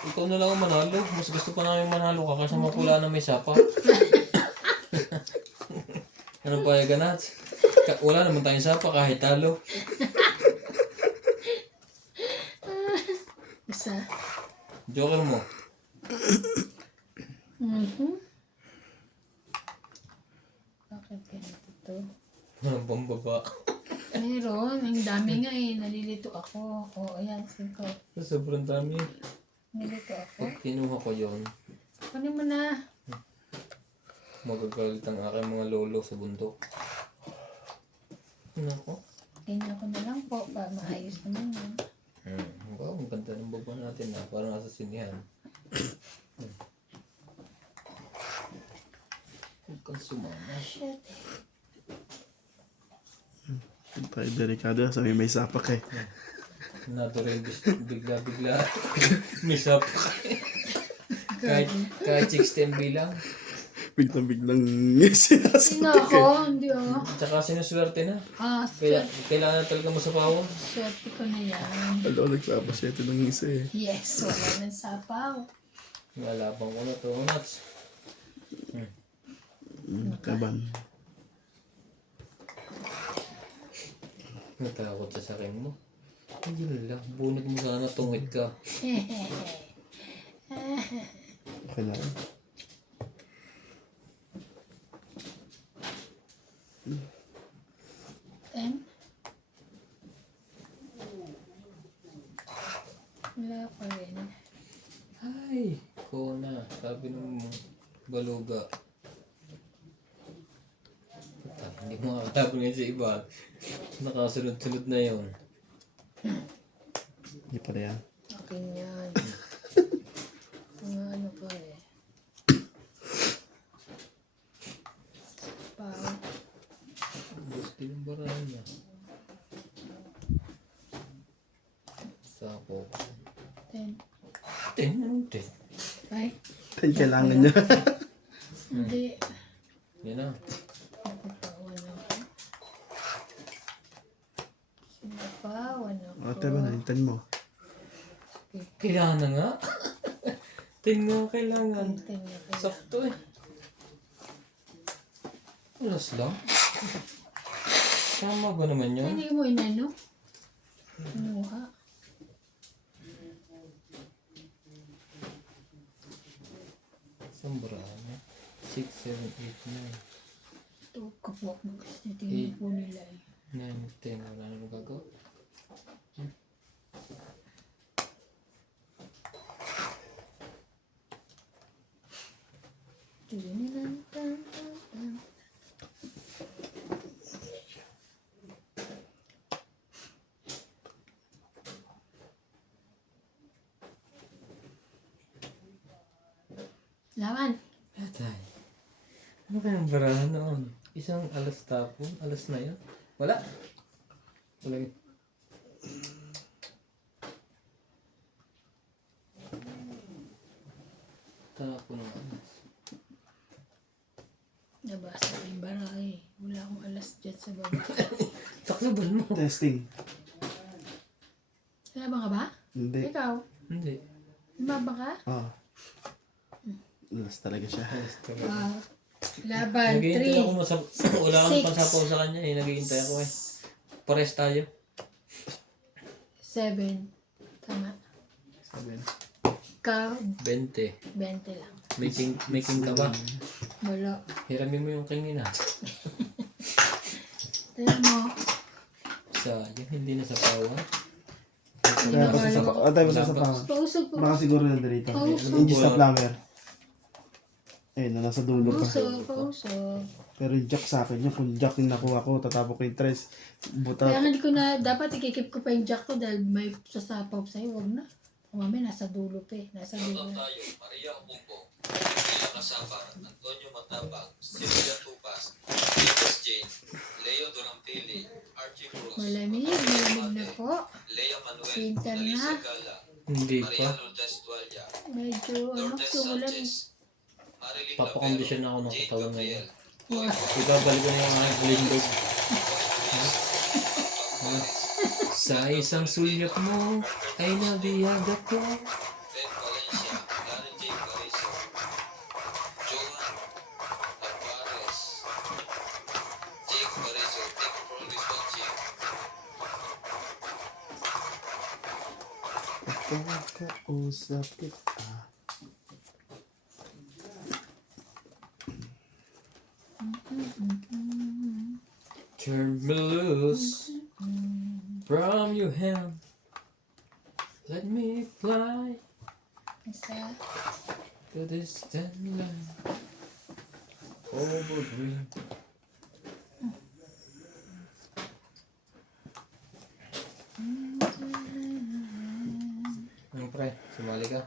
Ikaw na lang ang manalo. Mas gusto pa namin manalo ka kasi mapula na may sapa. Ano pa yung ganat? Wala naman tayong sapa kahit talo. Isa. Joker mo. Bakit ganito to? Walang pambaba. Meron. Ang dami nga eh. Nalilito ako. O, ayan. Siko. Sobrang dami. Nalilito ako. Pag kinuha ko yon, Kunin mo na. magagalit ang aking mga lolo sa bundok. Nako. Ganyan ko na lang po. Pa maayos naman yun. Wow, ang ganda ng baba natin na. Parang nasa sinihan. Huwag kang sumama. Shit. Tayo delikado. Sabi may sapak eh. Natural bigla-bigla. May sap. kahit 16 bilang. Biglang Sino sinasapak ako? eh. Hindi oh. Tsaka sinuswerte na. Ah, Kaya kailangan talaga masapawan. swerte ko na yan. Alam, nagpapasyete ng isa eh. Yes, wala nang sapaw. Nalabang ko na to. Nuts. Kaban. Natakot sa sakin mo. Hindi lang. Bunot mo sana tungit ka. Okay na. Ten? Wala pa rin. Ay, Kona. Sabi ng baluga. Puta, hindi mo makakalaban ngayon sa iba. Nakasunod-sunod na yon. Hindi pa rin yan. Akin yan. Mga ano pa eh. Sapaw. Gusto yung barahan niya. Sako. Ten. 10 anong 10? Ay, Kailangan niya. hindi. Yan na. Napapawan ako. Sinapawan ako. Ate ba, nalintan mo? Kailangan na nga. 10 nga kailangan. Ten na kayo. Sakto eh. Alas lang. Tama ba naman yun? Hindi mo inano? Inuha. Isang barahan. 6, 7, 8, 9. Ito, kapok mo kasi tingin po nila eh. 9, 10. Wala na magagawa. Tan. Laban. Atay. Ano kayang barahan noon? Isang alas tapon? Alas na yun? Wala? Wala yun. ako ng ano. Nabasa ko yung bara eh. Wala akong alas dyan sa baba. Taksaban mo. Testing. Laban ka ba? Hindi. Ikaw? Hindi. Lumaba ka? Ah. Last talaga siya. Wow. Laban, Naghihintay 3. ako wala kang Six. pansapaw sa kanya eh. Naghihintay ako eh. Pares tayo. 7. Tama. Sabi na. Ikaw, 20. 20 lang. Making ka ba? Wala. Hiramin mo yung kingin ah. Tignan mo. Sayang, hindi na sa pawa. Tayo pa sa sapa. Tayo pa sa sapa. Pausog po. Baka siguro na dito. Pausog. Ingis na plumber. Ayun, nasa dulo pa. Pausog. Pero yung jack sa akin, yung kung jack yung nakuha ko, tatapok ko yung tres. Buta. Kaya nga hindi ko na, dapat ikikip ko pa yung jack ko dahil may sasapaw sa'yo. Huwag na. Mami, nasa dulo pa eh. Nasa dulo na. tayo, Maria Obumbong, Mila Casapar, Antonio Matabang, Sylvia Tupas, Lucas Jane, Leo Dorampili, Archie Cruz, Malamig na po. Lea Manuel, Winter na. Alisa Gala, Hindi Maria pa. Lourdes Dualia, Medyo, Lourdes sumulan. Sanchez, Marilyn Papakondisyon ako ng Jane katawan Gabriel, ngayon. Ibabalik ko na yung aking kalindog. Sa isang sulyap mo ay nabiyag ako. Ben Valencia, Darren J. Carizo, Johan Alvarez, Jake Carizo, thank you for always watching. Pagkakausap kita. Turn me loose from your hand. Let me fly Isa. to distant land over green. Ano pre? Sumali ka?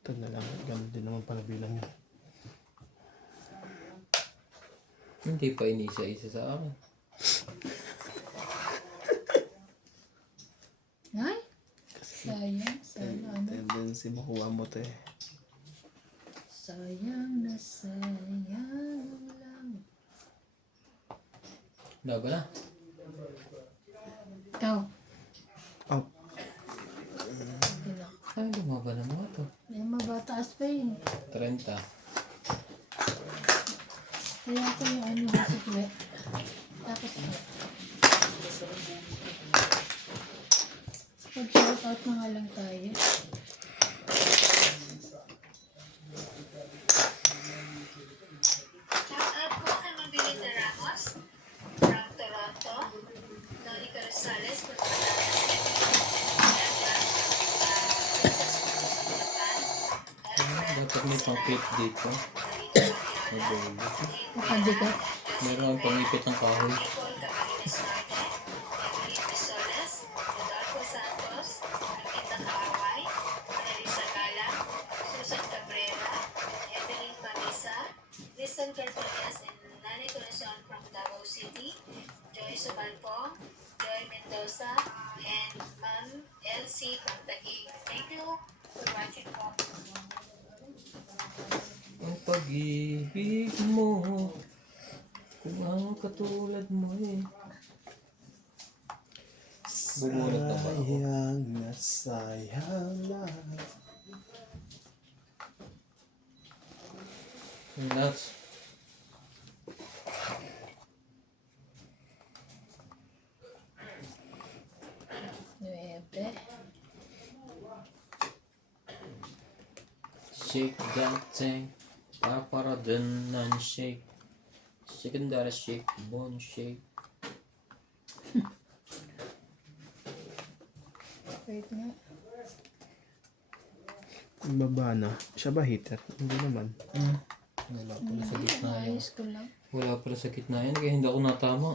Ito na lang. Ganun din naman pala bilang yun. Hindi pa inisa-isa sa akin. Ay? Sayang. Sana ano? Tendency makuha mo to eh. Sayang na sayang lang. Laban na. Ikaw. Oh, Ay, lumaban na mga to. May mabataas pa yun. 30. Kaya ko yung ano sa tuwe. Tapos ko. Mag-shout out na nga lang tayo. Shout out po kay Mabilita Ramos from Toronto, Nonica Rosales from Dapat may pang-clip dito. Nakadikit. Meron akong pangipit ng kahoy. Nicole Camarines Norte, Evelyn Pisoles, Rodolfo Santos, Rita Kaaway, Annalisa Gala, Susan Cabrera, Evelyn Panisa, Listen Cartelias, and Nani Corazon from Davao City, Joy Subalpong, Joy Mendoza, and Ma'am LC from Taguig. Thank you for watching po. Ang pag-ibig mo, kung ang katulad mo eh. Bubunot na ba ako? sayang na sayang na. Nuts. Nuebe. Shake that thing. Para din nan shake. Secondary shake. Bone shake. Wait nga. Yung baba na. Siya ba heater? Hindi naman. Wala pala sa gitna yan. Ayos ko lang. Wala pala sa gitna yan. Kaya hindi ako natama.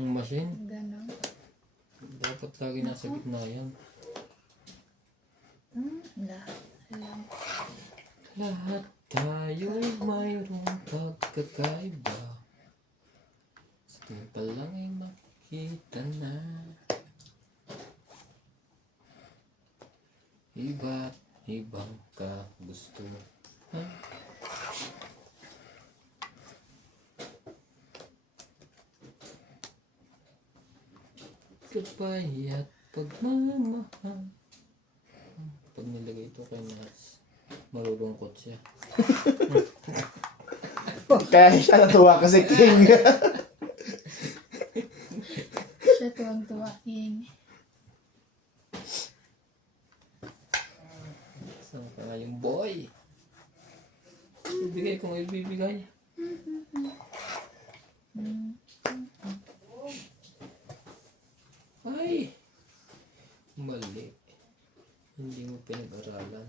Ng machine. Ganon. Dapat lagi nasa gitna yan. Lahat. Alam. Lahat Tayo'y mayroong pagkakaiba. Sa tingin pa lang ay makita na. Iba't ibang gusto. Kapay at pagmamahal. Pag nilagay ito kay Nats, marulungkot siya. Kaya siya natuwa kasi king. Siya tuwang-tuwa. King. Saan ka nga yung boy? Ibigay kung ibibigay. Ay! Mali. Hindi mo pinag-aralan.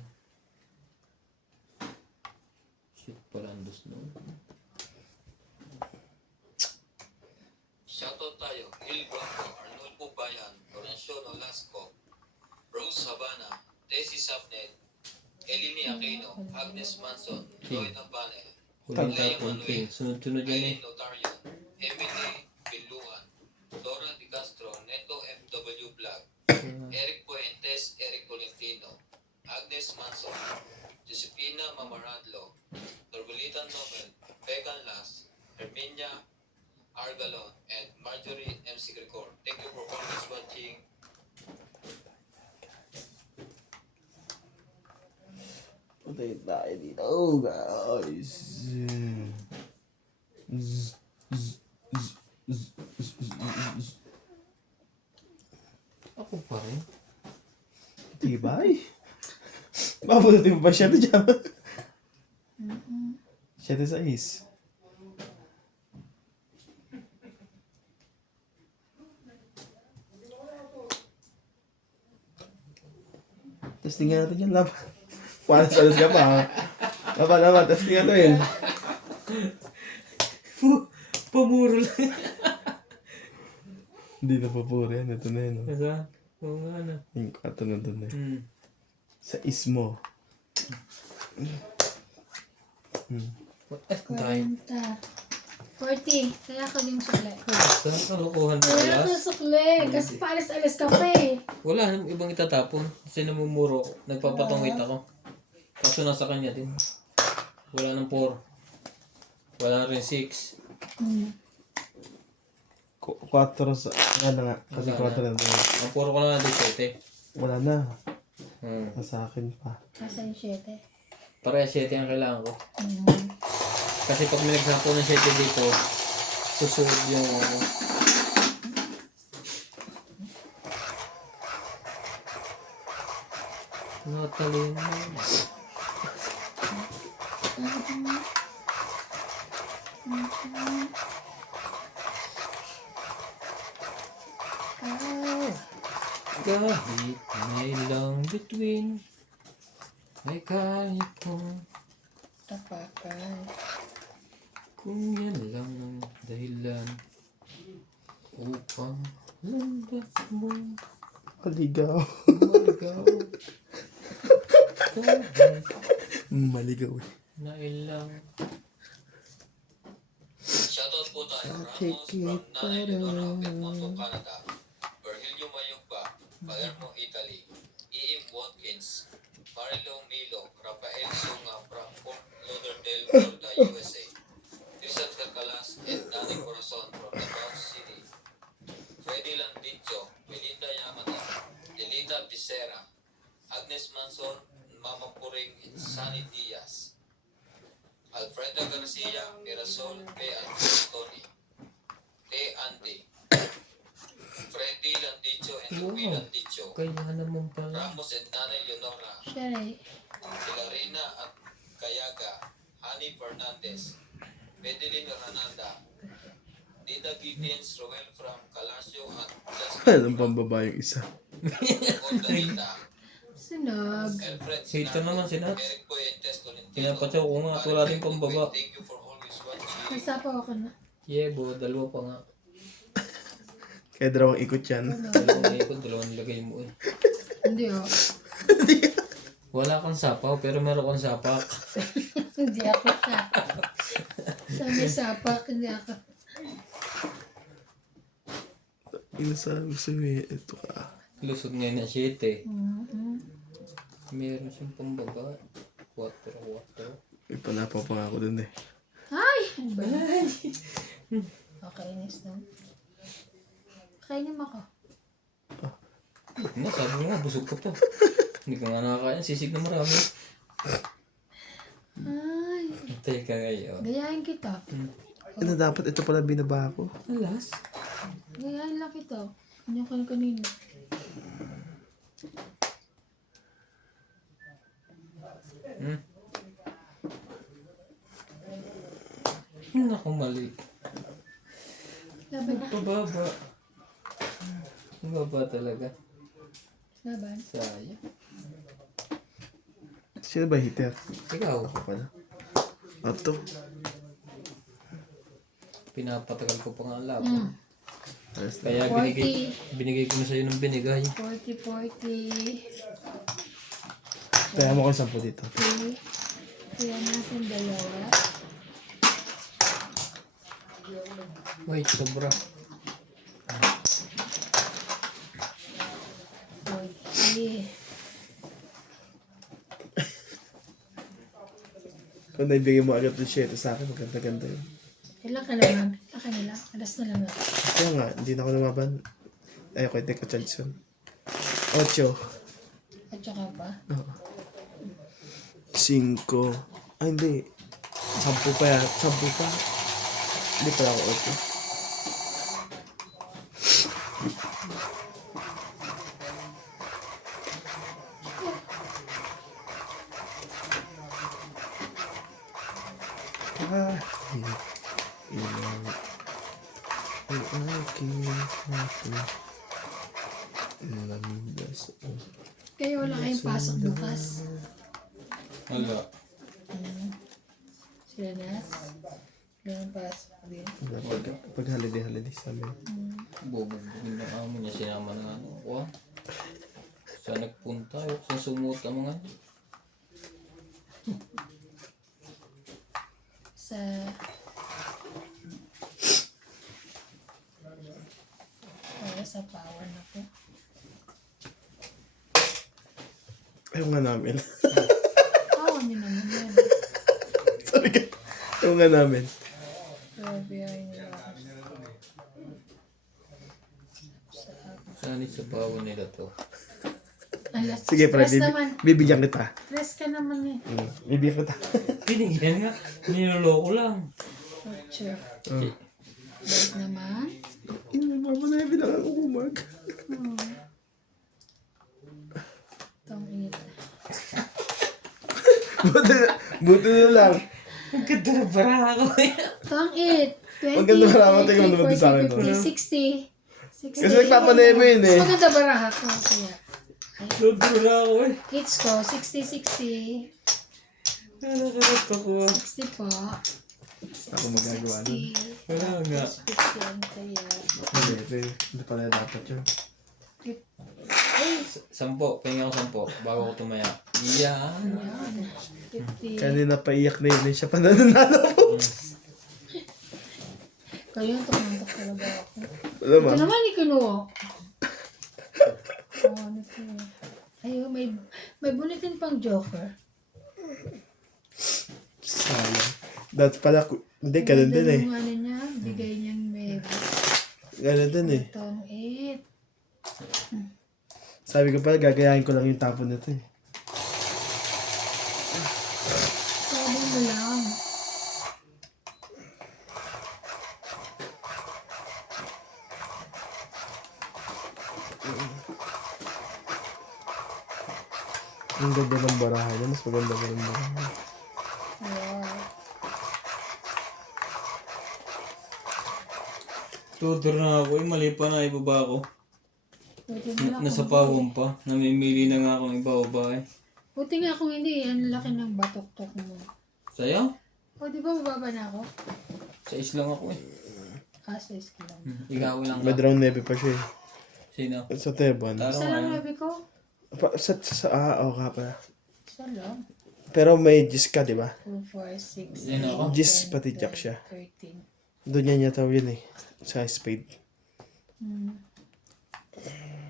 Shit pala ang dos nun. Shoutout tayo, Gil Blanco, Arnold Pubayan, Lorenzo Nolasco, Rose Habana, Tessie Sapnet, Eleni Aquino, Agnes Manson, Lloyd Abane, Huling Leia tapon king. Manuel, Sunod-sunod yun eh. Eileen Notarian, Emily Piluan, Dora Di Castro, Neto FW Vlog, Eric Puentes, Eric Tolentino, Agnes Manson, Josepina Mamaradlo, Norbelita Nobel, Becca Las, Herminia Argalon, and Marjorie MC Gregor. Thank you for always watching. Patay tayo dito. Oh, guys. Ako pa rin. Tibay. Mabunutin mo ba siya dyan? Siya sa is. Testingan natin yan, laban. Panas ka pa, ha? Laban, testingan natin. Pamuro lang. Hindi na papuri yan. Ito na yun. Oh. Nasa? Oo nga na. Yung 4 na doon eh. Sa ismo. Ay, tayo. 40. Kaya ko yung sukle. Saan kalukuhan mo Kaya ko alas? yung sukle. Kasi paalis-alis ka pa eh. Wala namang ibang itatapon. Kasi namumuro ko. Nagpapatungwit ako. Kaso nasa kanya din. Wala nang 4. Wala rin 6. 4 sa... Ano nga? Kasi Wala 4 na doon. Ang puro ko na din 7. Wala na. Hmm. Nasa akin pa. Kasi yung 7. Pareha 7 ang kailangan ko. Kasi pag may nagsapo ng 7 dito, susunod yung ano. Natalino. Kahit may lang between, ay kahit kung Tapakan. kung yan lang ang dahilan upang landas mo Maligaw. maligaw. Kahit Maligaw eh. na ilang Shoutout po tayo, Ramos take from it Nanay Leonora, Edmonton, Canada, Virgilio Mayugba, Palermo, Italy, E.M. Watkins, Marilo Milo, Rafael Sunga from Fort Lauderdale, Florida, USA, Rizal Calcalas, and Nani Corazon from Davao City, Freddy Landicho, Melinda Yamada, Delita Becerra, Agnes Manson, Mama Puring, and Sunny Diaz, Alfreda Garcia, Mirasol, P. Antoni, T. Andy, Freddy Landicho, and Lupi Wow. Landicho, kaya naman pala. Ramos and Nanay Leonora, Sherry. Hilarina at Kayaga, Hani Fernandez, Medeline Ranada, Dida Gideons, Roel from Calasio at Alam Jasmine pang babae yung isa. Ordalita, Sunog. Alfred Hater naman si Nats. Eric Puentes, Tolentino, Pinapatsaw ko nga at wala rin pang baba. Thank you for always watching. Nagsapaw ako na. Yebo, dalawa pa nga. Kaya dalawang ikot yan. Dalawang ikot, dalawang lagay mo eh. Hindi oh. Wala kang sapaw, pero meron kang sapak. Hindi ako siya. Siya may sapak, hindi ako. Inasabi ko sa'yo ito ka. Lusog ngayon na 7. Mm-mm. Meron siyang pambaga. 4. May panapa pa ako dun eh. Ay! Ano ba yan? Okay, next na. Kainin mo ako. Na, sabi mo nga, busog ka pa. Hindi ka nga nakakain, sisig na marami. Ay! Teka ngayon. Gayahin kita. Ano dapat? Ito pala binaba ko. Alas? Gayahin lang kita. Kanya ka kanina. Naku, mali. Laban na. Pababa. Pababa talaga. Laban. Sayang. Sino ba hitter? Ikaw, Ako pala. Ito. pinapatagal ko pa nga ang laban. Ayos na. Kaya 40. binigay ko na sa'yo ng binigay. 40. Kaya mo ko 10 dito. Okay. Kaya natin dalawa. Wait, sobra. 40. Kung naibigay mo agad ng 7 sa akin, maganda-ganda yun. Kailan ka naman? Akin nila. Alas na lang. Kaya nga, hindi na ako lumaban. Ay, ako, hindi ko chance yun. 8. At saka pa. 5. Ay, hindi. 10 pa yan. 10 pa. Hindi pala ako 8. Ah, ilang ang aking hapo. Lamidas. Kaya wala kayong pasok bukas. Wala. Sila na. Wala ng pasok din. Pag holiday sa amin. Bubugin ng amo niya, sinama na ano ko. Saan nagpunta? Saan sumut ang mga? Sa... Para sa pawan ako. Ayaw nga namin. Pawan niyo naman yan. Sabi ka. Ayaw nga namin. Grabe ay nila. Saan sa bawa nila to? Alas, Sige, pre. stress naman. Bibigyan kita. Stress ka naman eh. Bibigyan kita. Binigyan nga. Niloloko lang. Sure. Bait naman. Mama na yung bilangan ko kumag. Itong ito. Buti na lang. Ang ganda na baraha ko. Itong it. 20, Ang ganda baraha mo, tingnan mo naman sa akin, 50, 60. 60. Kasi nagpapanebo yun eh. Mas maganda baraha ko. Kaya. Nagdura ako eh. Hits ko, 60. Nakakarap ako. 60 po. Ako magagawa nun. 60. Wala nga. 60 kaya. Hindi pala dapat yun. Ay, 10. Pahinga ko 10. Bago ko tumaya. Yan. yan. 50. Kanina paiyak na yun. Siya pa nananalo po. Kaya tumantok talaga ako. Wala Ito man. naman ikinuha. Oh, ano ito? Ayun, may bulletin pang Joker. Sayang. Dati pala, hindi, ganun din eh. Yung ano niya, bigay niyang may Ganun din eh. itong 8. Sabi ko pala, gagayahin ko lang yung tapon nito eh. Sabi mo lang. Ang ganda ng baraha niya. Mas maganda pa ng baraha. Wow. Tutor na ako eh. Mali pa na ibaba ako. Buti nga Nasa kung pawang pa. Namimili na nga akong ibaba eh. Buti nga kung hindi, ang laki ng batok-tok mo. Sa'yo? O, di ba bababa na ako? Sa islang ako eh. Kaso is ko lang. Ikaw lang May ka. drown neve pa siya Sino? eh. Sa Teban. Taro Isa nga lang yun. sabi ko. Oo nga pala. Isa lang. Pero may Gis ka, di ba? 2, 4, 6, Yan ako. Gis pati Jack siya. 13. Doon niya niya tawag yun eh. Sa spade.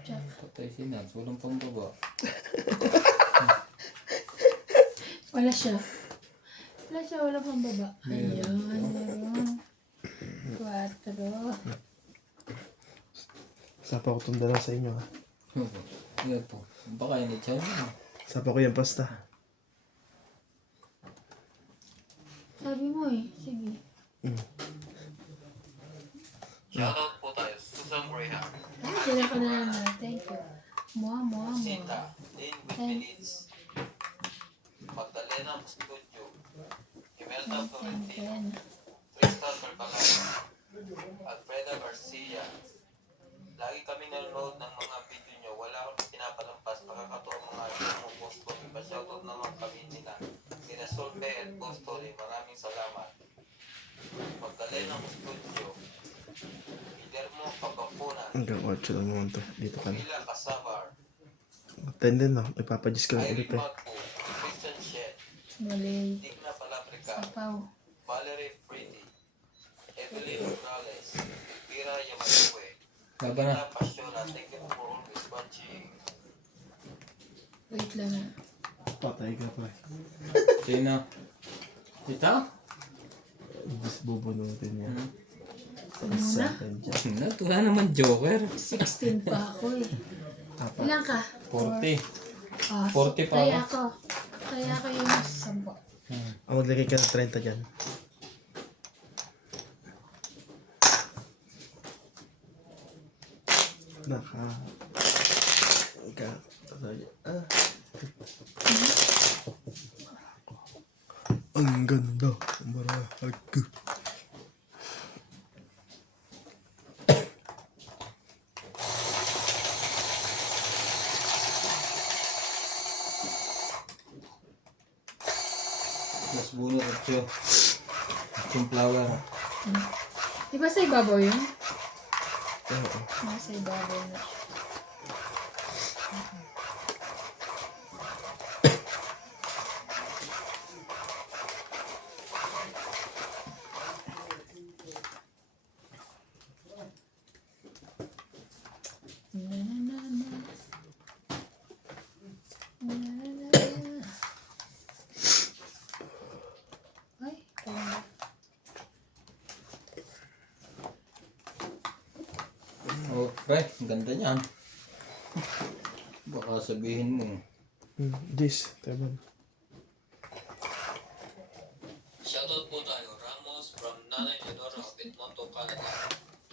Jack. Patay si Nats. Walang pang baba. Wala siya. Wala pang baba. Ayun, meron. 4. Sapa ko itong dalawa sa inyo ha. Yan po. Baka yun ito. Sapa ko yung pasta. Sabi mo eh. Sige. Shoutout po tayo. Susan Graham, Dala ko na lang. Thank you. Mua. Sita, Lynn Whitminitz, Magdalena Studio, Imelda Florentino, 10. Tristan Carcalas, Alfreda Garcia. Lagi kami nanonood ng mga video nyo. Wala akong pinapalampas. Makakatuwa mga yung post ko. Ipa-shoutout naman kami nila. Sina Solpe at Postoli. Maraming salamat. Magdalena Studio, Guillermo Pagkapunan, Hanggang 8 lang naman to. Dito ka na. Mila Casabar, 10 din no. Ipapagis ka lang ulit Irene eh. Magpo, Christian Shed, Mali. Digna Palabrica, Sapaw. Valerie Pretty, Evelyn Morales, Kira Yamayue, Baba na. Ina Pasiola. Thank you for always watching. Wait lang ah. Patay ka pa eh. Sino? Ito? Gis bubunutin niya. Muna. Nat, wala naman joker. 16 pa ako eh. Ilan ka? 40. Ah, 40 pa kaya ako. ako. Kaya ako yung 10. Ang maglagay ka ng 30 dyan. Ang ganda. Marahag ko. Mas buno ko yung flower. Di ba sa ibabaw yun? Oo. Nasa ibabaw na. Na na na na. Na na na na. Ay, kaya. Oh, pre, ang ganda niyan. Baka sabihin mo. Gis, taban. Shoutout po tayo. Ramos from Nanay Leonora of Edmonton, Canada.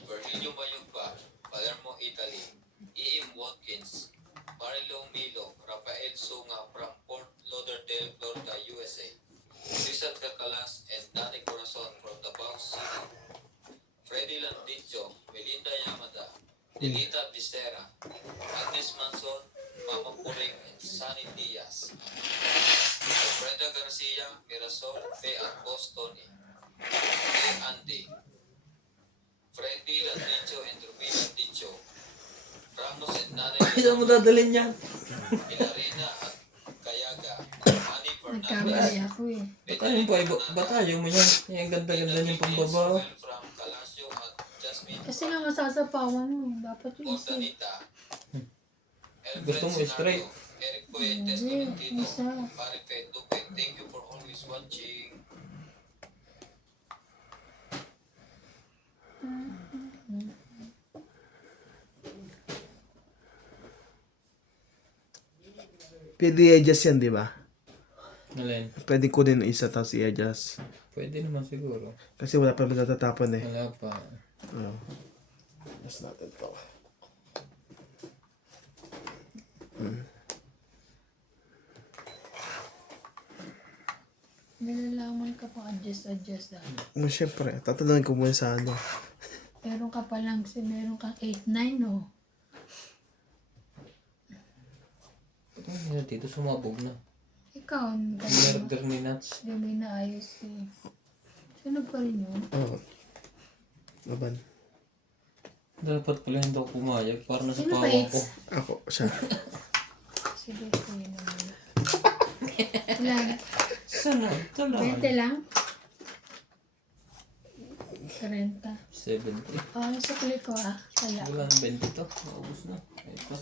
Virgilio Mayugba, Palermo, Italy. E.M. Watkins, Marilo Milo, Rafael Sunga from Fort Lauderdale, Florida, USA. Tristan Cacalas and Danny Corazon from Davao City. Freddy Landicho, Melinda Yamada, Delita Vistera, Agnes Manson, Mama Puring, and Sunny Diaz. Brenda Garcia, Mirasol, Fe at Bostoni. Fe Andy. Freddy Landicho and Ruby Landicho. Ramos and Nanay Saan mo dadalhin yan? Hilarina at Kayaga. Manny Fernandez. Nagkamali ako eh. Batayo pa, batayo mo yan. Yung ganda-ganda niyang pambaba. From Calasio at Jasmine Kasi nga masasapawan mo. Dapat yung isa. Cordanita. Gusto mo straight? Eric Puentes, Hindi, Tolentino, isa. Parifet, Dupe. Thank you for always watching. Pwede i-adjust yan, di ba? Alin? Pwede ko din isa tapos i-adjust. Pwede naman siguro. Kasi wala pa natatapon eh. Wala pa. Oo. Adjust natin to. Nalalaman ka pang adjust na. Siyempre, tatanungin ko muna sa ano. Meron ka pa lang, meron kang 8-9 no? Ito nga dito sumabog na. Ikaw, Murder ni Nats. hindi mo inaayos eh. Sunog pa rin yun. Oo. Laban. Dapat pala hindi ako pumayag para nasa Sino ba pawang it's? ko. Ako, siya. Sige, kuya naman. Ilan? Sunod. Ito lang. 20 lang? 30. 70. Oh, yung sukli ko Wala. Wala ng 20 to. Naubos na. Ito.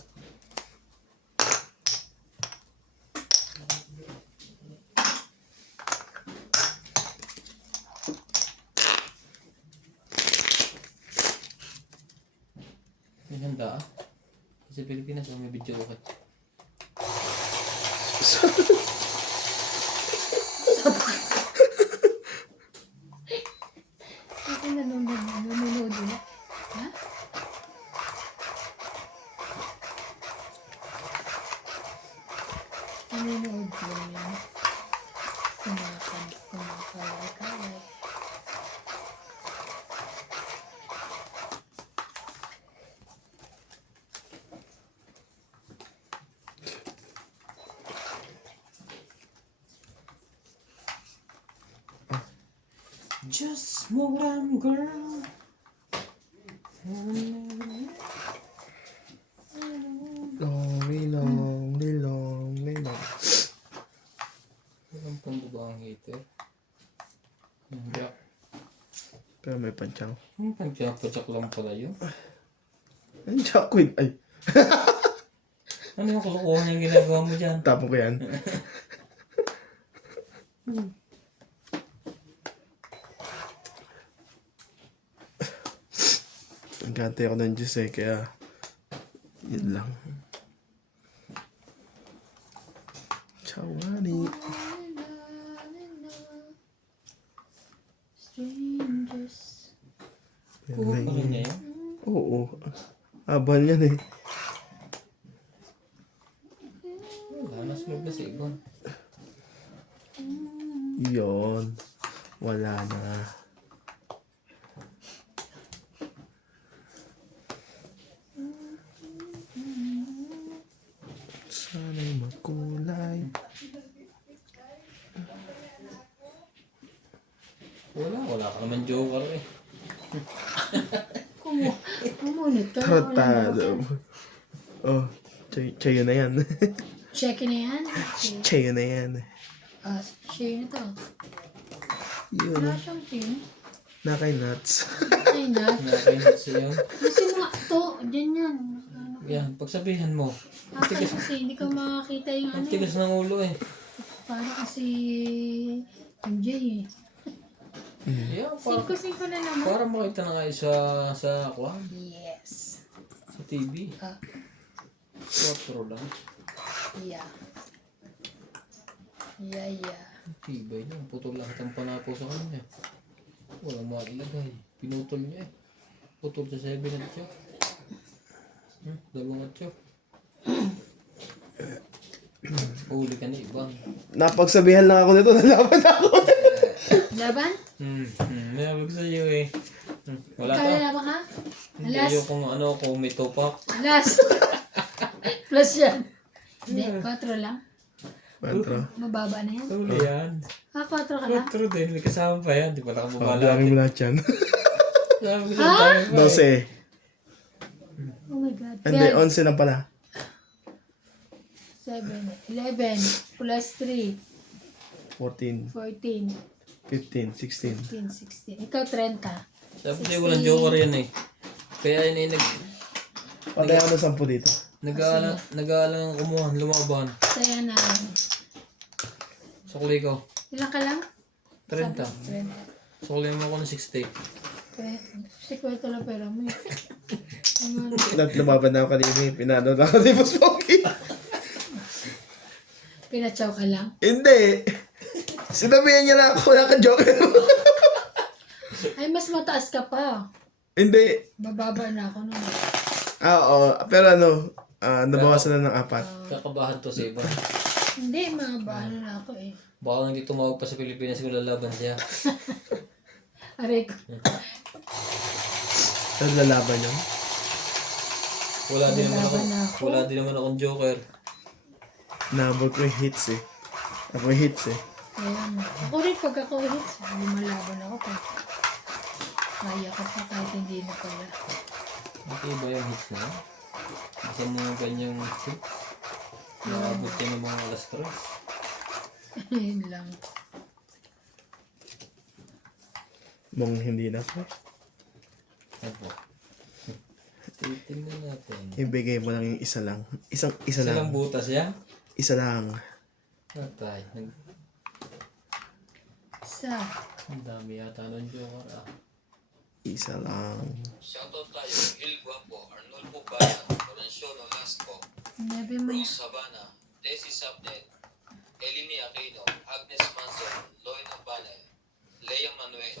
May handa ah. Sa Pilipinas, may video okay. Ako nanonood ulit. Ha? Nanonood ko yan. Kumakaway-kaway. Just move on, girl. Long. Walang pambuba ang heater. Hindi. Pero may panchang. Pagtsak lang pala yun. Ang Jacqueline. Ay, Ano yung kalokohan yung ginagawa mo dyan? tapo ko yan. Nagkantay ako ng Diyos kaya yun lang. Chawani. Strangers. Puhot pa rin niya yun. Oo. Abal yan eh. Wala, nasunod na si Ibon. Yun. Wala na. Sana'y makulay. Wala ka naman joker eh. Kumonitor. Tartado. Oh, chayo na yan. Check na yan. Okay. Chayo na yan. Share na to. Yun. Wala siyang pin. Nakay nuts. Ay, na. Nakakainit siya yun. Kasi mga to, dyan yan. Ano, Yan, pagsabihan mo. akin kasi hindi ko makakita yung Ang ano. tigas ng ulo eh. Para kasi MJ eh. Yan, para, Singko na naman. para makita na kayo sa kwan, Yes. sa TV. Ah, 4 lang. yeah. Yeah. Tibay lang. Putol lahat ang panapo sa kanya. Walang mailagay. Pinutol niya eh. Putol sa 7 at siya. 2 at siya. Huli ka na ibang. Napagsabihan lang ako nito. Nalaman ako. Laban? Mayabag sa iyo eh. Wala Kala ka. na ba ka? Hindi Alas. yung kung ano, kung may topak. Last. Plus yan. Hindi, 4 lang. Pantro. Mababa na yan. Huli yan. 4 ka lang. 4 din. May kasama pa yan. Di pala ka Oh, mabala. bilangin mo lahat yan. Sabi ko sa tayo pa 12. Oh my God. Hindi, 12, 11 na pala. 7, 11, plus 3, 14, 14, 15, 16. 15, 16. Ikaw 30. Sabi ko sa'yo, walang joker yan eh. Kaya yun eh, Patayan mo 10 dito. nag-aalang kumuha, lumaban. Saya na. Sukli ko. Ilan ka lang? 30. 30. Sukli mo ako ng 60. 50 lang pera mo. Ano? Lumaban na ako kanina eh. Pinano na ako ni Boss Pogi. Pinachaw ka lang? Hindi. Sinabihan niya na ako naka-joker. Ay, mas mataas ka pa. Hindi. Bababa na ako nun. Oo. Pero ano, nabawasan na ng 4. Kakabahan to sa iba. Hindi, ano na ako eh. Baka hindi tumawag pa sa Pilipinas kung lalaban siya. Aray ko. Pero lalaban yun. Lalaban na ako. Wala din naman akong joker. Nabot ko yung hits eh. Ako yung hits eh. Ayan. Ako rin pag ako hits, lumalaban ako pa. Kaya ko pa kahit hindi na pala. Okay ba yung hits na yan? Basta mo ganyang hits. Nakabot yan ng mga alas 3. Yun lang. Mong hindi na po. Opo. Titingnan natin. Ibigay mo lang yung isa lang. Isa Isa lang lang. butas yan? Isa lang. Patay. Isa. Ang dami yata ng joker ah. Isa lang. Shoutout tayo, Il Guapo, Arnulfo Bayan, Florencio Nolasco, Never mo. Rose Sabana, Desi Sapnet, Elini Aquino, Agnes Manson, Lloyd Ambanel, Lea Manuel,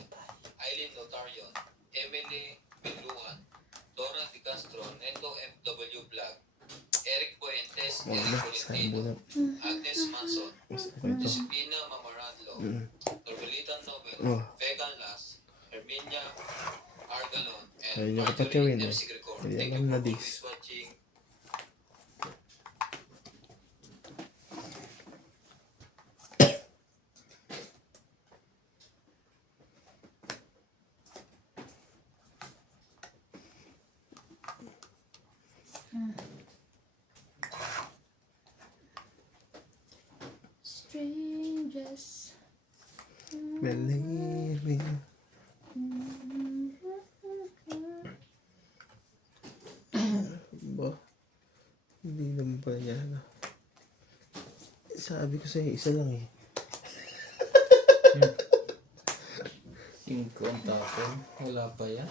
Eileen Notarion, Emily Binluhan, Dora Di Castro, Neto FW Vlog, Eric Puentes, Wala Eric na. Sayang Tolentino, muna. Agnes Manson, Gusto ko ito. Josepina Mamaradlo, Mm. Norbelitan Nobel, Oh. Vegan Las, Herminia Argalon, Ayun and yung kapatid Marjorie yun, eh. MC Gregor. Hindi Thank alam you na for this. always watching. Strangers. Believe me. Ba? Hindi naman pala yan. Sabi ko sa'yo, isa lang eh. 5 ang tapon. Wala pa yan.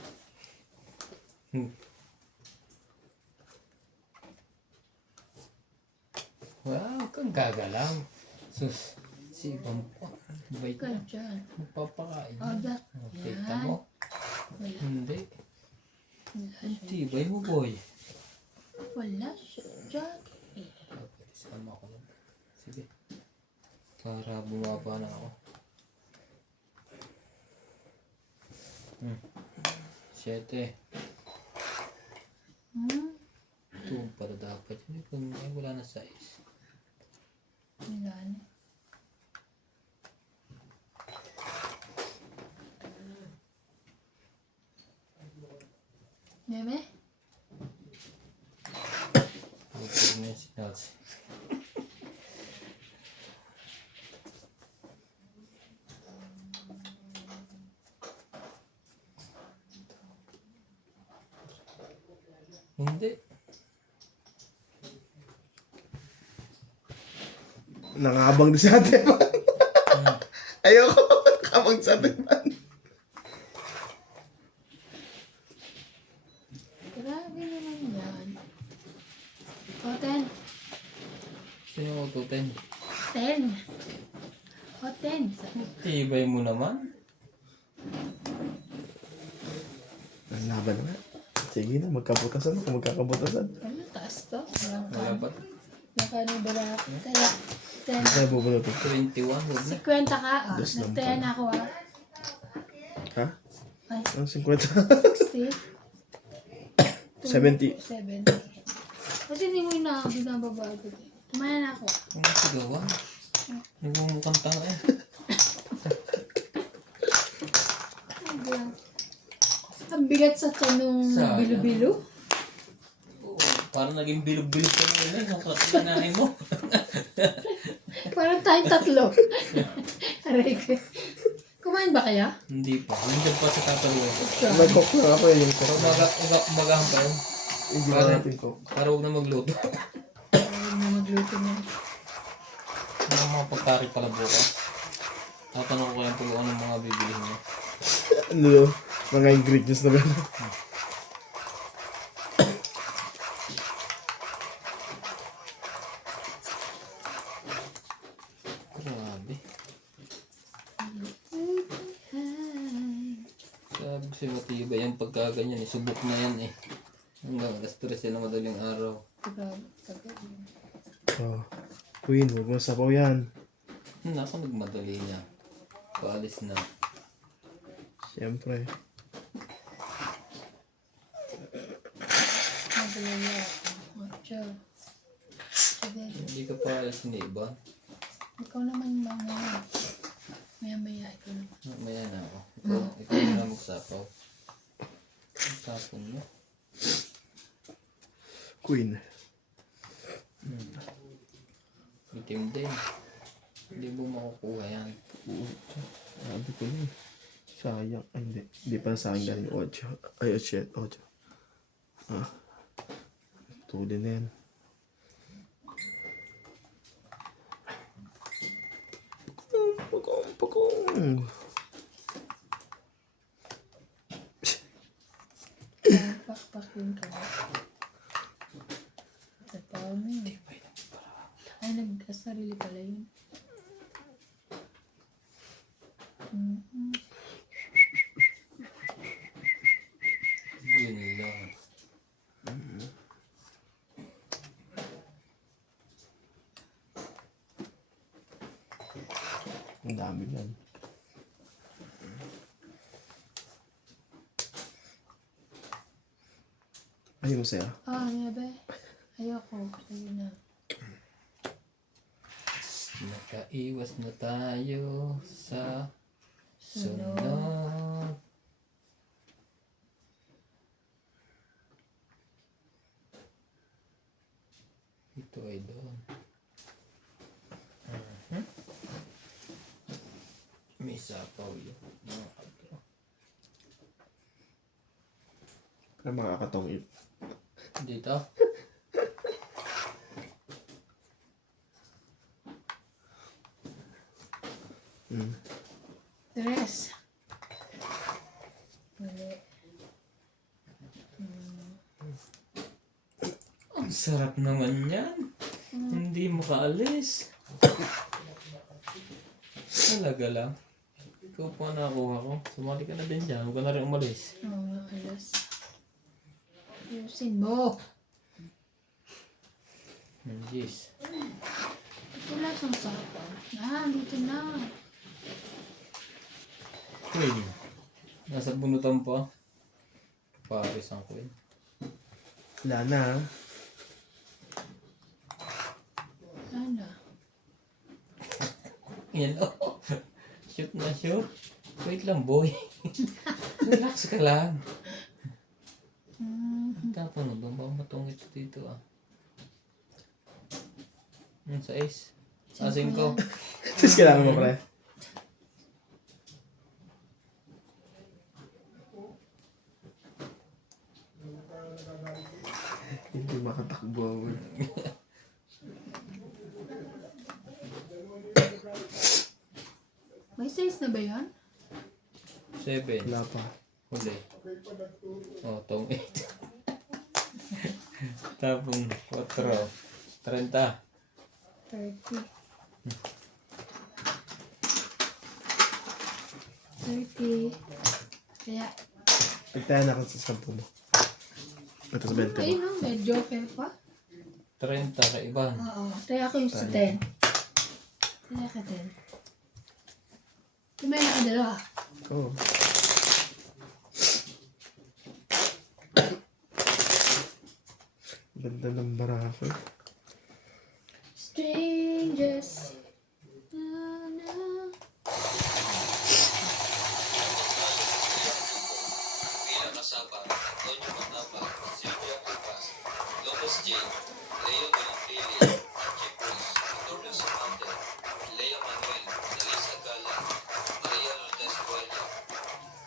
Wow, kang gagalaw. Sus, si Bampo. Bait Ka na. dyan. Magpapakain. O, dak. Kita Yan. mo? Wala. Hindi. Wala Ang siya. tibay mo, boy. Wala siya dyan. Okay, sama ko lang. Sige. Para bumaba na ako. 7. Hmm? 2 para dapat. Hindi ko wala na size. Wala na. Bebe? Okay, na si Nancy. Hindi. Nangabang doon sa atin. Ayoko. Nakabang sa atin. Grabe naman yan. O, 10. Sino ko tutin? 10. O, 10. Tibay mo naman. Ang laban na. Sige na, magkabutasan ako, magkakabutasan. Ano, taas to? Walang Wala ka. ba? Nakano ba na? Kaya, 10. Kaya bubulutin. 21, huwag na. 50 ka. O, Dos lang nag-10 ako ah. Ha? Ay, Ang 50? 60. 70. 70. Kasi hindi mo binababago. Tumaya na ako. Ano sigawa? Nagmumukhang tanga eh. Ang bigat sa tanong Sayang. bilo-bilo. Oo, parang naging bilog-bilog ka na yun. Yung kinain mo. Parang tayong tatlo. Aray ko. Kumain ba kaya? Hindi pa. Nandiyan pa sa tataluan. Nag-cook lang ako yung cook. Umagahan pa yun. Hindi na natin cook. Para huwag na magluto. Huwag na magluto na. Mga pagkari pala bukas. Tatanong ko lang kung ano mga bibilihin niya. Ano, mga ingredients na gano'n. Grabe. Sabi ko sa'yo matibay yung pagkaganyan eh. Subok na yan eh. Hanggang alas 3 yan na madaling araw. Grabe. Tagal. Oh. Queen, huwag mo sabaw yan. Ako nagmadali niya. Paalis na. Siyempre. Madalala ako. Ocho. Sige. Hindi ka paalis ni iba. Ikaw naman mga. Maya-maya ikaw naman. Maya na ako. Ikaw na magsapaw. Ang tapon mo. Queen. Itim din. Hindi mo makukuha yan. Sabi ko na eh. Sayang. Ay, hindi. Hindi pa sa akin galing 8. Ay, 8. Tuloy na yan. Pagong. Pakpakin ka na. Sa tao mo yun. Ay, nagkasarili pala yun. Yun lang. Ang dami yan. Ay, masaya. Nebe. Ayoko. Sa'yo na. Nakaiwas na tayo sa Sunod. sunod. Ito ay doon. May sapaw yun. Ay, makakatong Dito? Tres. Mali. Ang sarap naman yan. Hindi mo kaalis. Talaga lang. Ikaw pa nakuha ko. Sumali ka na din dyan. Huwag ka na rin umalis. Alas. Ayusin mo. Jeez. Wala siyang sapaw. Dito na. Queen. Nasa bunutan pa. Paris ang queen. Wala na. Wala na. Yan o. Shoot na shoot. Wait lang boy. Relax ka lang. Tapos doon ba matungit dito ah. Sa ace. Asing ko. Sis, kailangan mo pre. Hindi makatakbo. May size na ba yan? 7. Wala pa. Huli. Oh, tong 8. Tapong 4. 30. 30. 30. Kaya, Pagtayan ako sa 10 mo. Ito sa 20 mo. ayun no, may joker pa. 30 ka iba. Oo. Kaya ako yung sa 10. Kaya ka 10. Kumain na ka dalawa. Oo. Ganda ng baraso. Strangers. Na, na. Bilang kasama, Antonio Matapa, Silvia Cupas, Lopez J, Leo Benfili, Archie Cruz, Antonio Samante, Lea Manuel, Elisa Gala, Maria Lourdes Buena,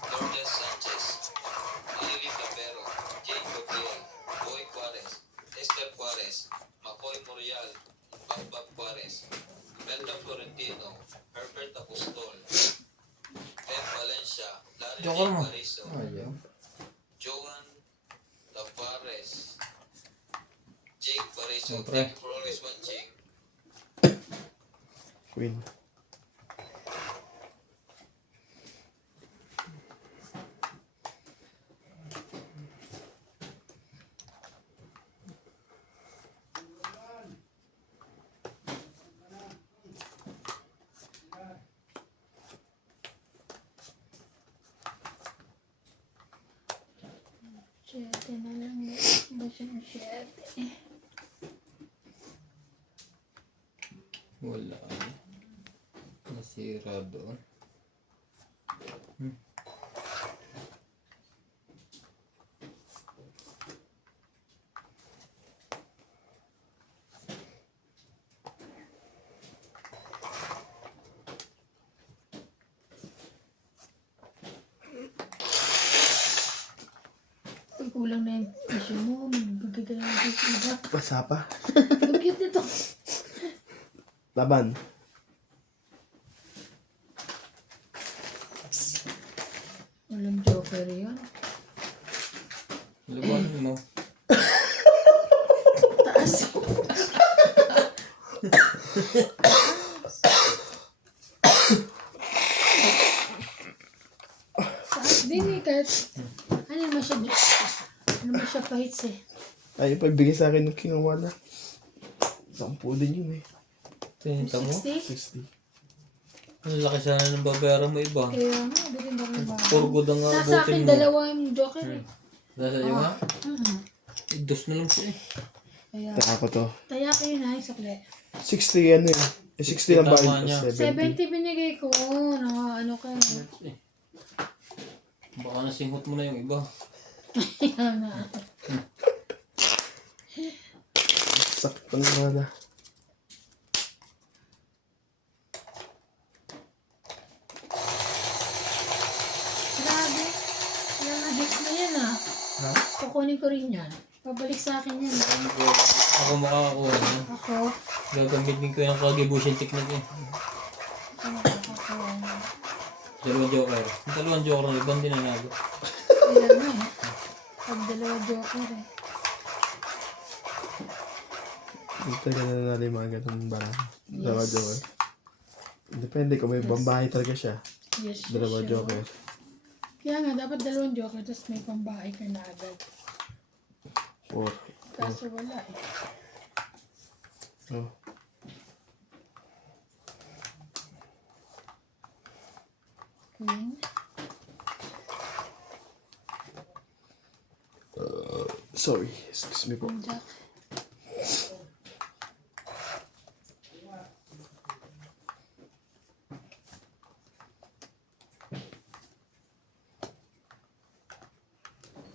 Lourdes Sanchez, Lily Capero, Jane Gabriel, Boy Juarez, Esther Juarez, Macoy Morial, Bagbag Juarez, Melda Florentino, Herbert Apostol, Ben Valencia, Larry Joker mo. Carizo, Ayaw. Joan Lavares, Jake Bariso. Siyempre. Thank you for always watching. Queen. Siyete na lang. Basta yung siyete. Wala. Nasira doon. kulang na yung tissue mo. Magbigay ka na ng tissue ba? Basa pa. Ang cute nito. Laban. Walang joker yun. Labanin mo. Taas. Taas din eh. Kahit ano naman siya. Ano naman siya pahits eh. Ay, pagbigay sa akin ng kinuha na. 10 din yun eh. Tinita mo? 60? 60. Ang laki sana ng babayaran mo iba. Kaya nga, bitin ba ng bago? Puro good ang Nasa abutin akin, mo. dalawa yung joker eh. Nasa iyo nga? Mhm. Dos na lang siya eh. Kaya, Taka ko to. taya ko yun ay sakli. 60 ano eh. 60 lang ba? Tama niya. 70 binigay ko. Ano ka Eh. Baka nasinghot mo na yung iba. Kaya nga. Sakto naman na. Grabe. Ilang hits na yan ah. Ha? Kukunin ko rin yan. Pabalik sa akin yan. Ako makakakuha na. Ako. Gagamitin ko yung Kagebushi technique eh. Ako. Dalawang joker. Yung dalawang joker na ibang dinanago. Ilan na eh. Pag dalawa joker eh. Dito ka na nalimagan ng barang. Dalawa Yes. joker. Depende kung may bambahay talaga siya. Yes, Dalawa sure. joker. Kaya nga, dapat dalawang joker tapos may pambahay ka na agad. 4. Kaso wala eh. Oh. Queen. Sorry. Excuse me po. Jack.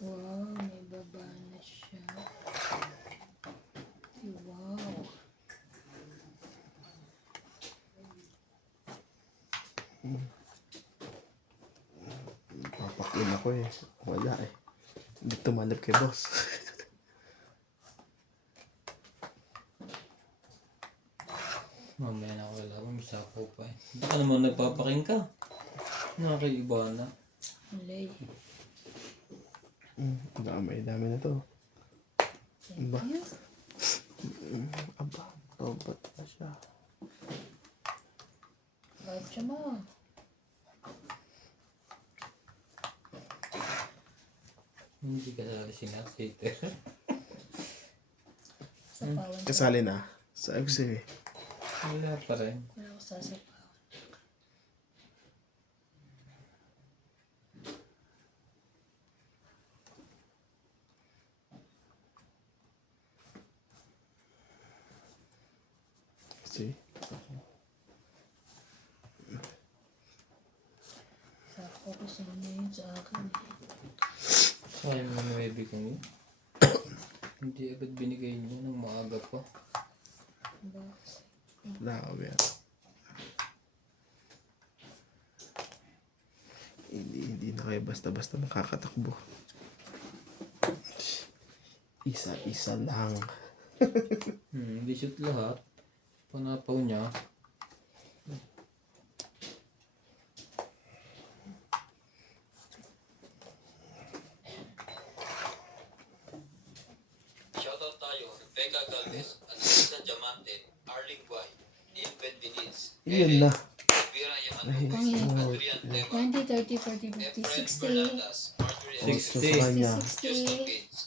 Wow, may baba na siya. Wow. Papakin ako eh. Wala eh. Hindi tumanap kay boss. Mamaya na ako lalaban. May sapo pa eh. Baka naman nagpapaking ka. Nakakaiba na. Malay. Dami na to. Ba? Yes. Aba. Tobat na siya. Gotcha mo. Hindi ka sali sinasiter. Sapawan. Kasali na. Sa FC. Wala pa rin. Wala ko sasapawan. See? Sakto ko sa inyo yun sa akin. Sayang mo na kong yun. Hindi agad binigay niyo ng maaga pa. Box. Lawer. Hindi na kayo basta-basta makakatakbo. Isa-isa lang. Hindi shoot lahat. Panapaw niya. Shoutout tayo, Rebecca Galvez, Angelina Diamante, Arling Guay, Neil Benveniz, Yun na. Elvira Yamanuka, Adrian Tema, 20, 30, 40, 50, Efren 60. Fernandez, Marjorie Gusto 60. sa kanya. 60. Justin Gates,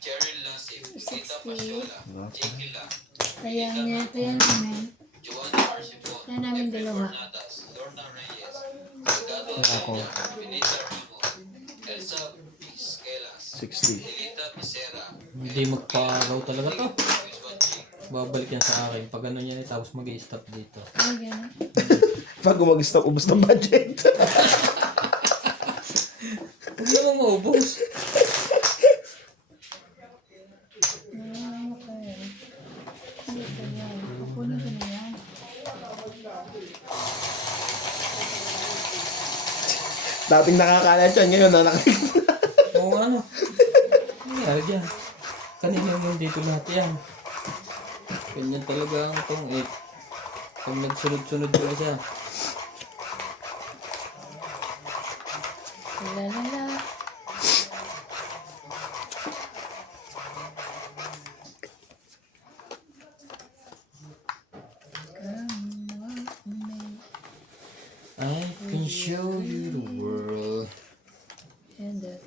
Cheryl Lasip, Tita Pasiola, Jake La, Kaya niya, kaya namin. Joanna Arcipon, Kaya namin Efren dalawa. Fernandez, Lorna Reyes, Delgado Araya, Benita Rimo, Elsa Vizquelas, 60. Lilita Picera, Hindi magpa-araw talaga to. Luis Wanching, Babalik yan sa akin. Pag ano yan eh, tapos mag-i-stop dito. Ay, gano'n. Pag mag-stop, ubos ng budget. Huwag naman maubos. Okay. Hindi ko yan. Kukunin ko na yan. Dating nakakalat yan, ngayon na nakatik. Oo nga no. nangyari dyan? Kanina yung dito lahat yan. Ganyan talaga ang tong 8. Pag nagsunod-sunod ko siya. La la la. Come with me. I can show you the world. And that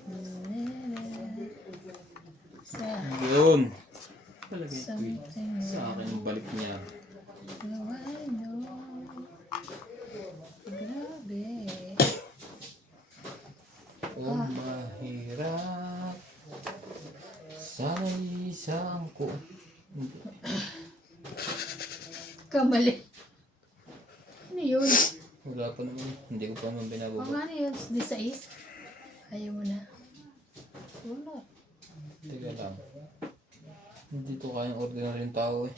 sa Yun. something Sa akin yung balik niya. no I know. Grabe. Oh, mahirap. Sana isang ko. Kamali. Ano yun? Wala pa naman. Hindi ko pa naman O binababa. nga ano yun? 16? Ayaw mo na. Wala. Teka lang. Hindi ko kayang ordinary yung tao eh.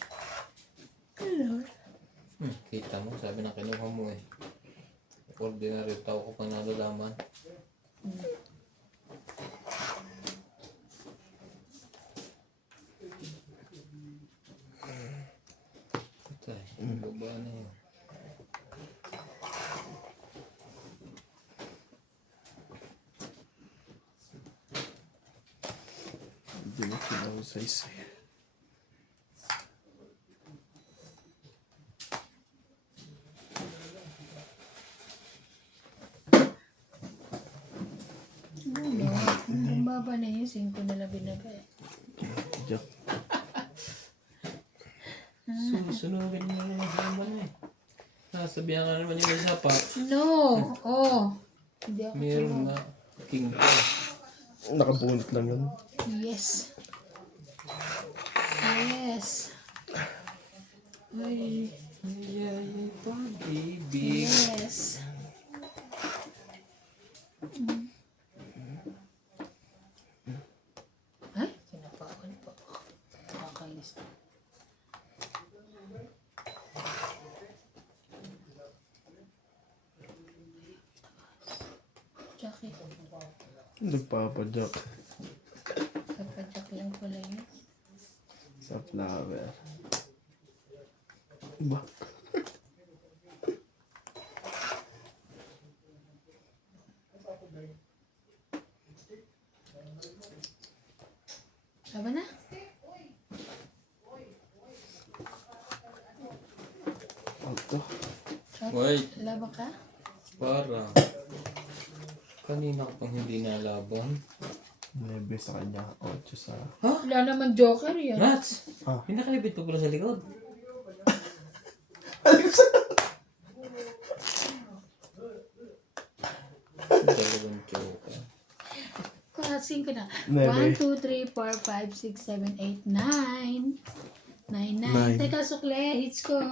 Ano? Kita mo, sabi na kinuha mo eh. Ordinary yung tao ko pa nalalaman. Patay, baba na yun. Hindi mo kinausaysay. Ano? Ang baba na yun. 5 na lang binaba eh. Joke. Susunugin mo naman sa naman eh. Nasabihan ka naman yung isa pa. No! Oh! Hindi ako Meron nga. King pa. Nakabunot lang yun. Yes. Yes. Ay, ay, pag-ibig. Yes. Ay, sinapakan pa. Nakakainis na. Jackie, Nagpapadyak kapadyak lang pala yun. sa flower. Ba? Tama na? Alto. Wait, Laban ka? para. Kanina ko pang hindi nalaban. 9 sa kanya, 8 sa... Wala naman joker yan. Rats! Ah. Pinakaibit pa pala sa likod. Dalawang joker. Kasing ko na. Nine. 1, 2, 3, 4, 5, 6, 7, 8, 9. 9, 9. Nine. Teka, sukle. Hits ko.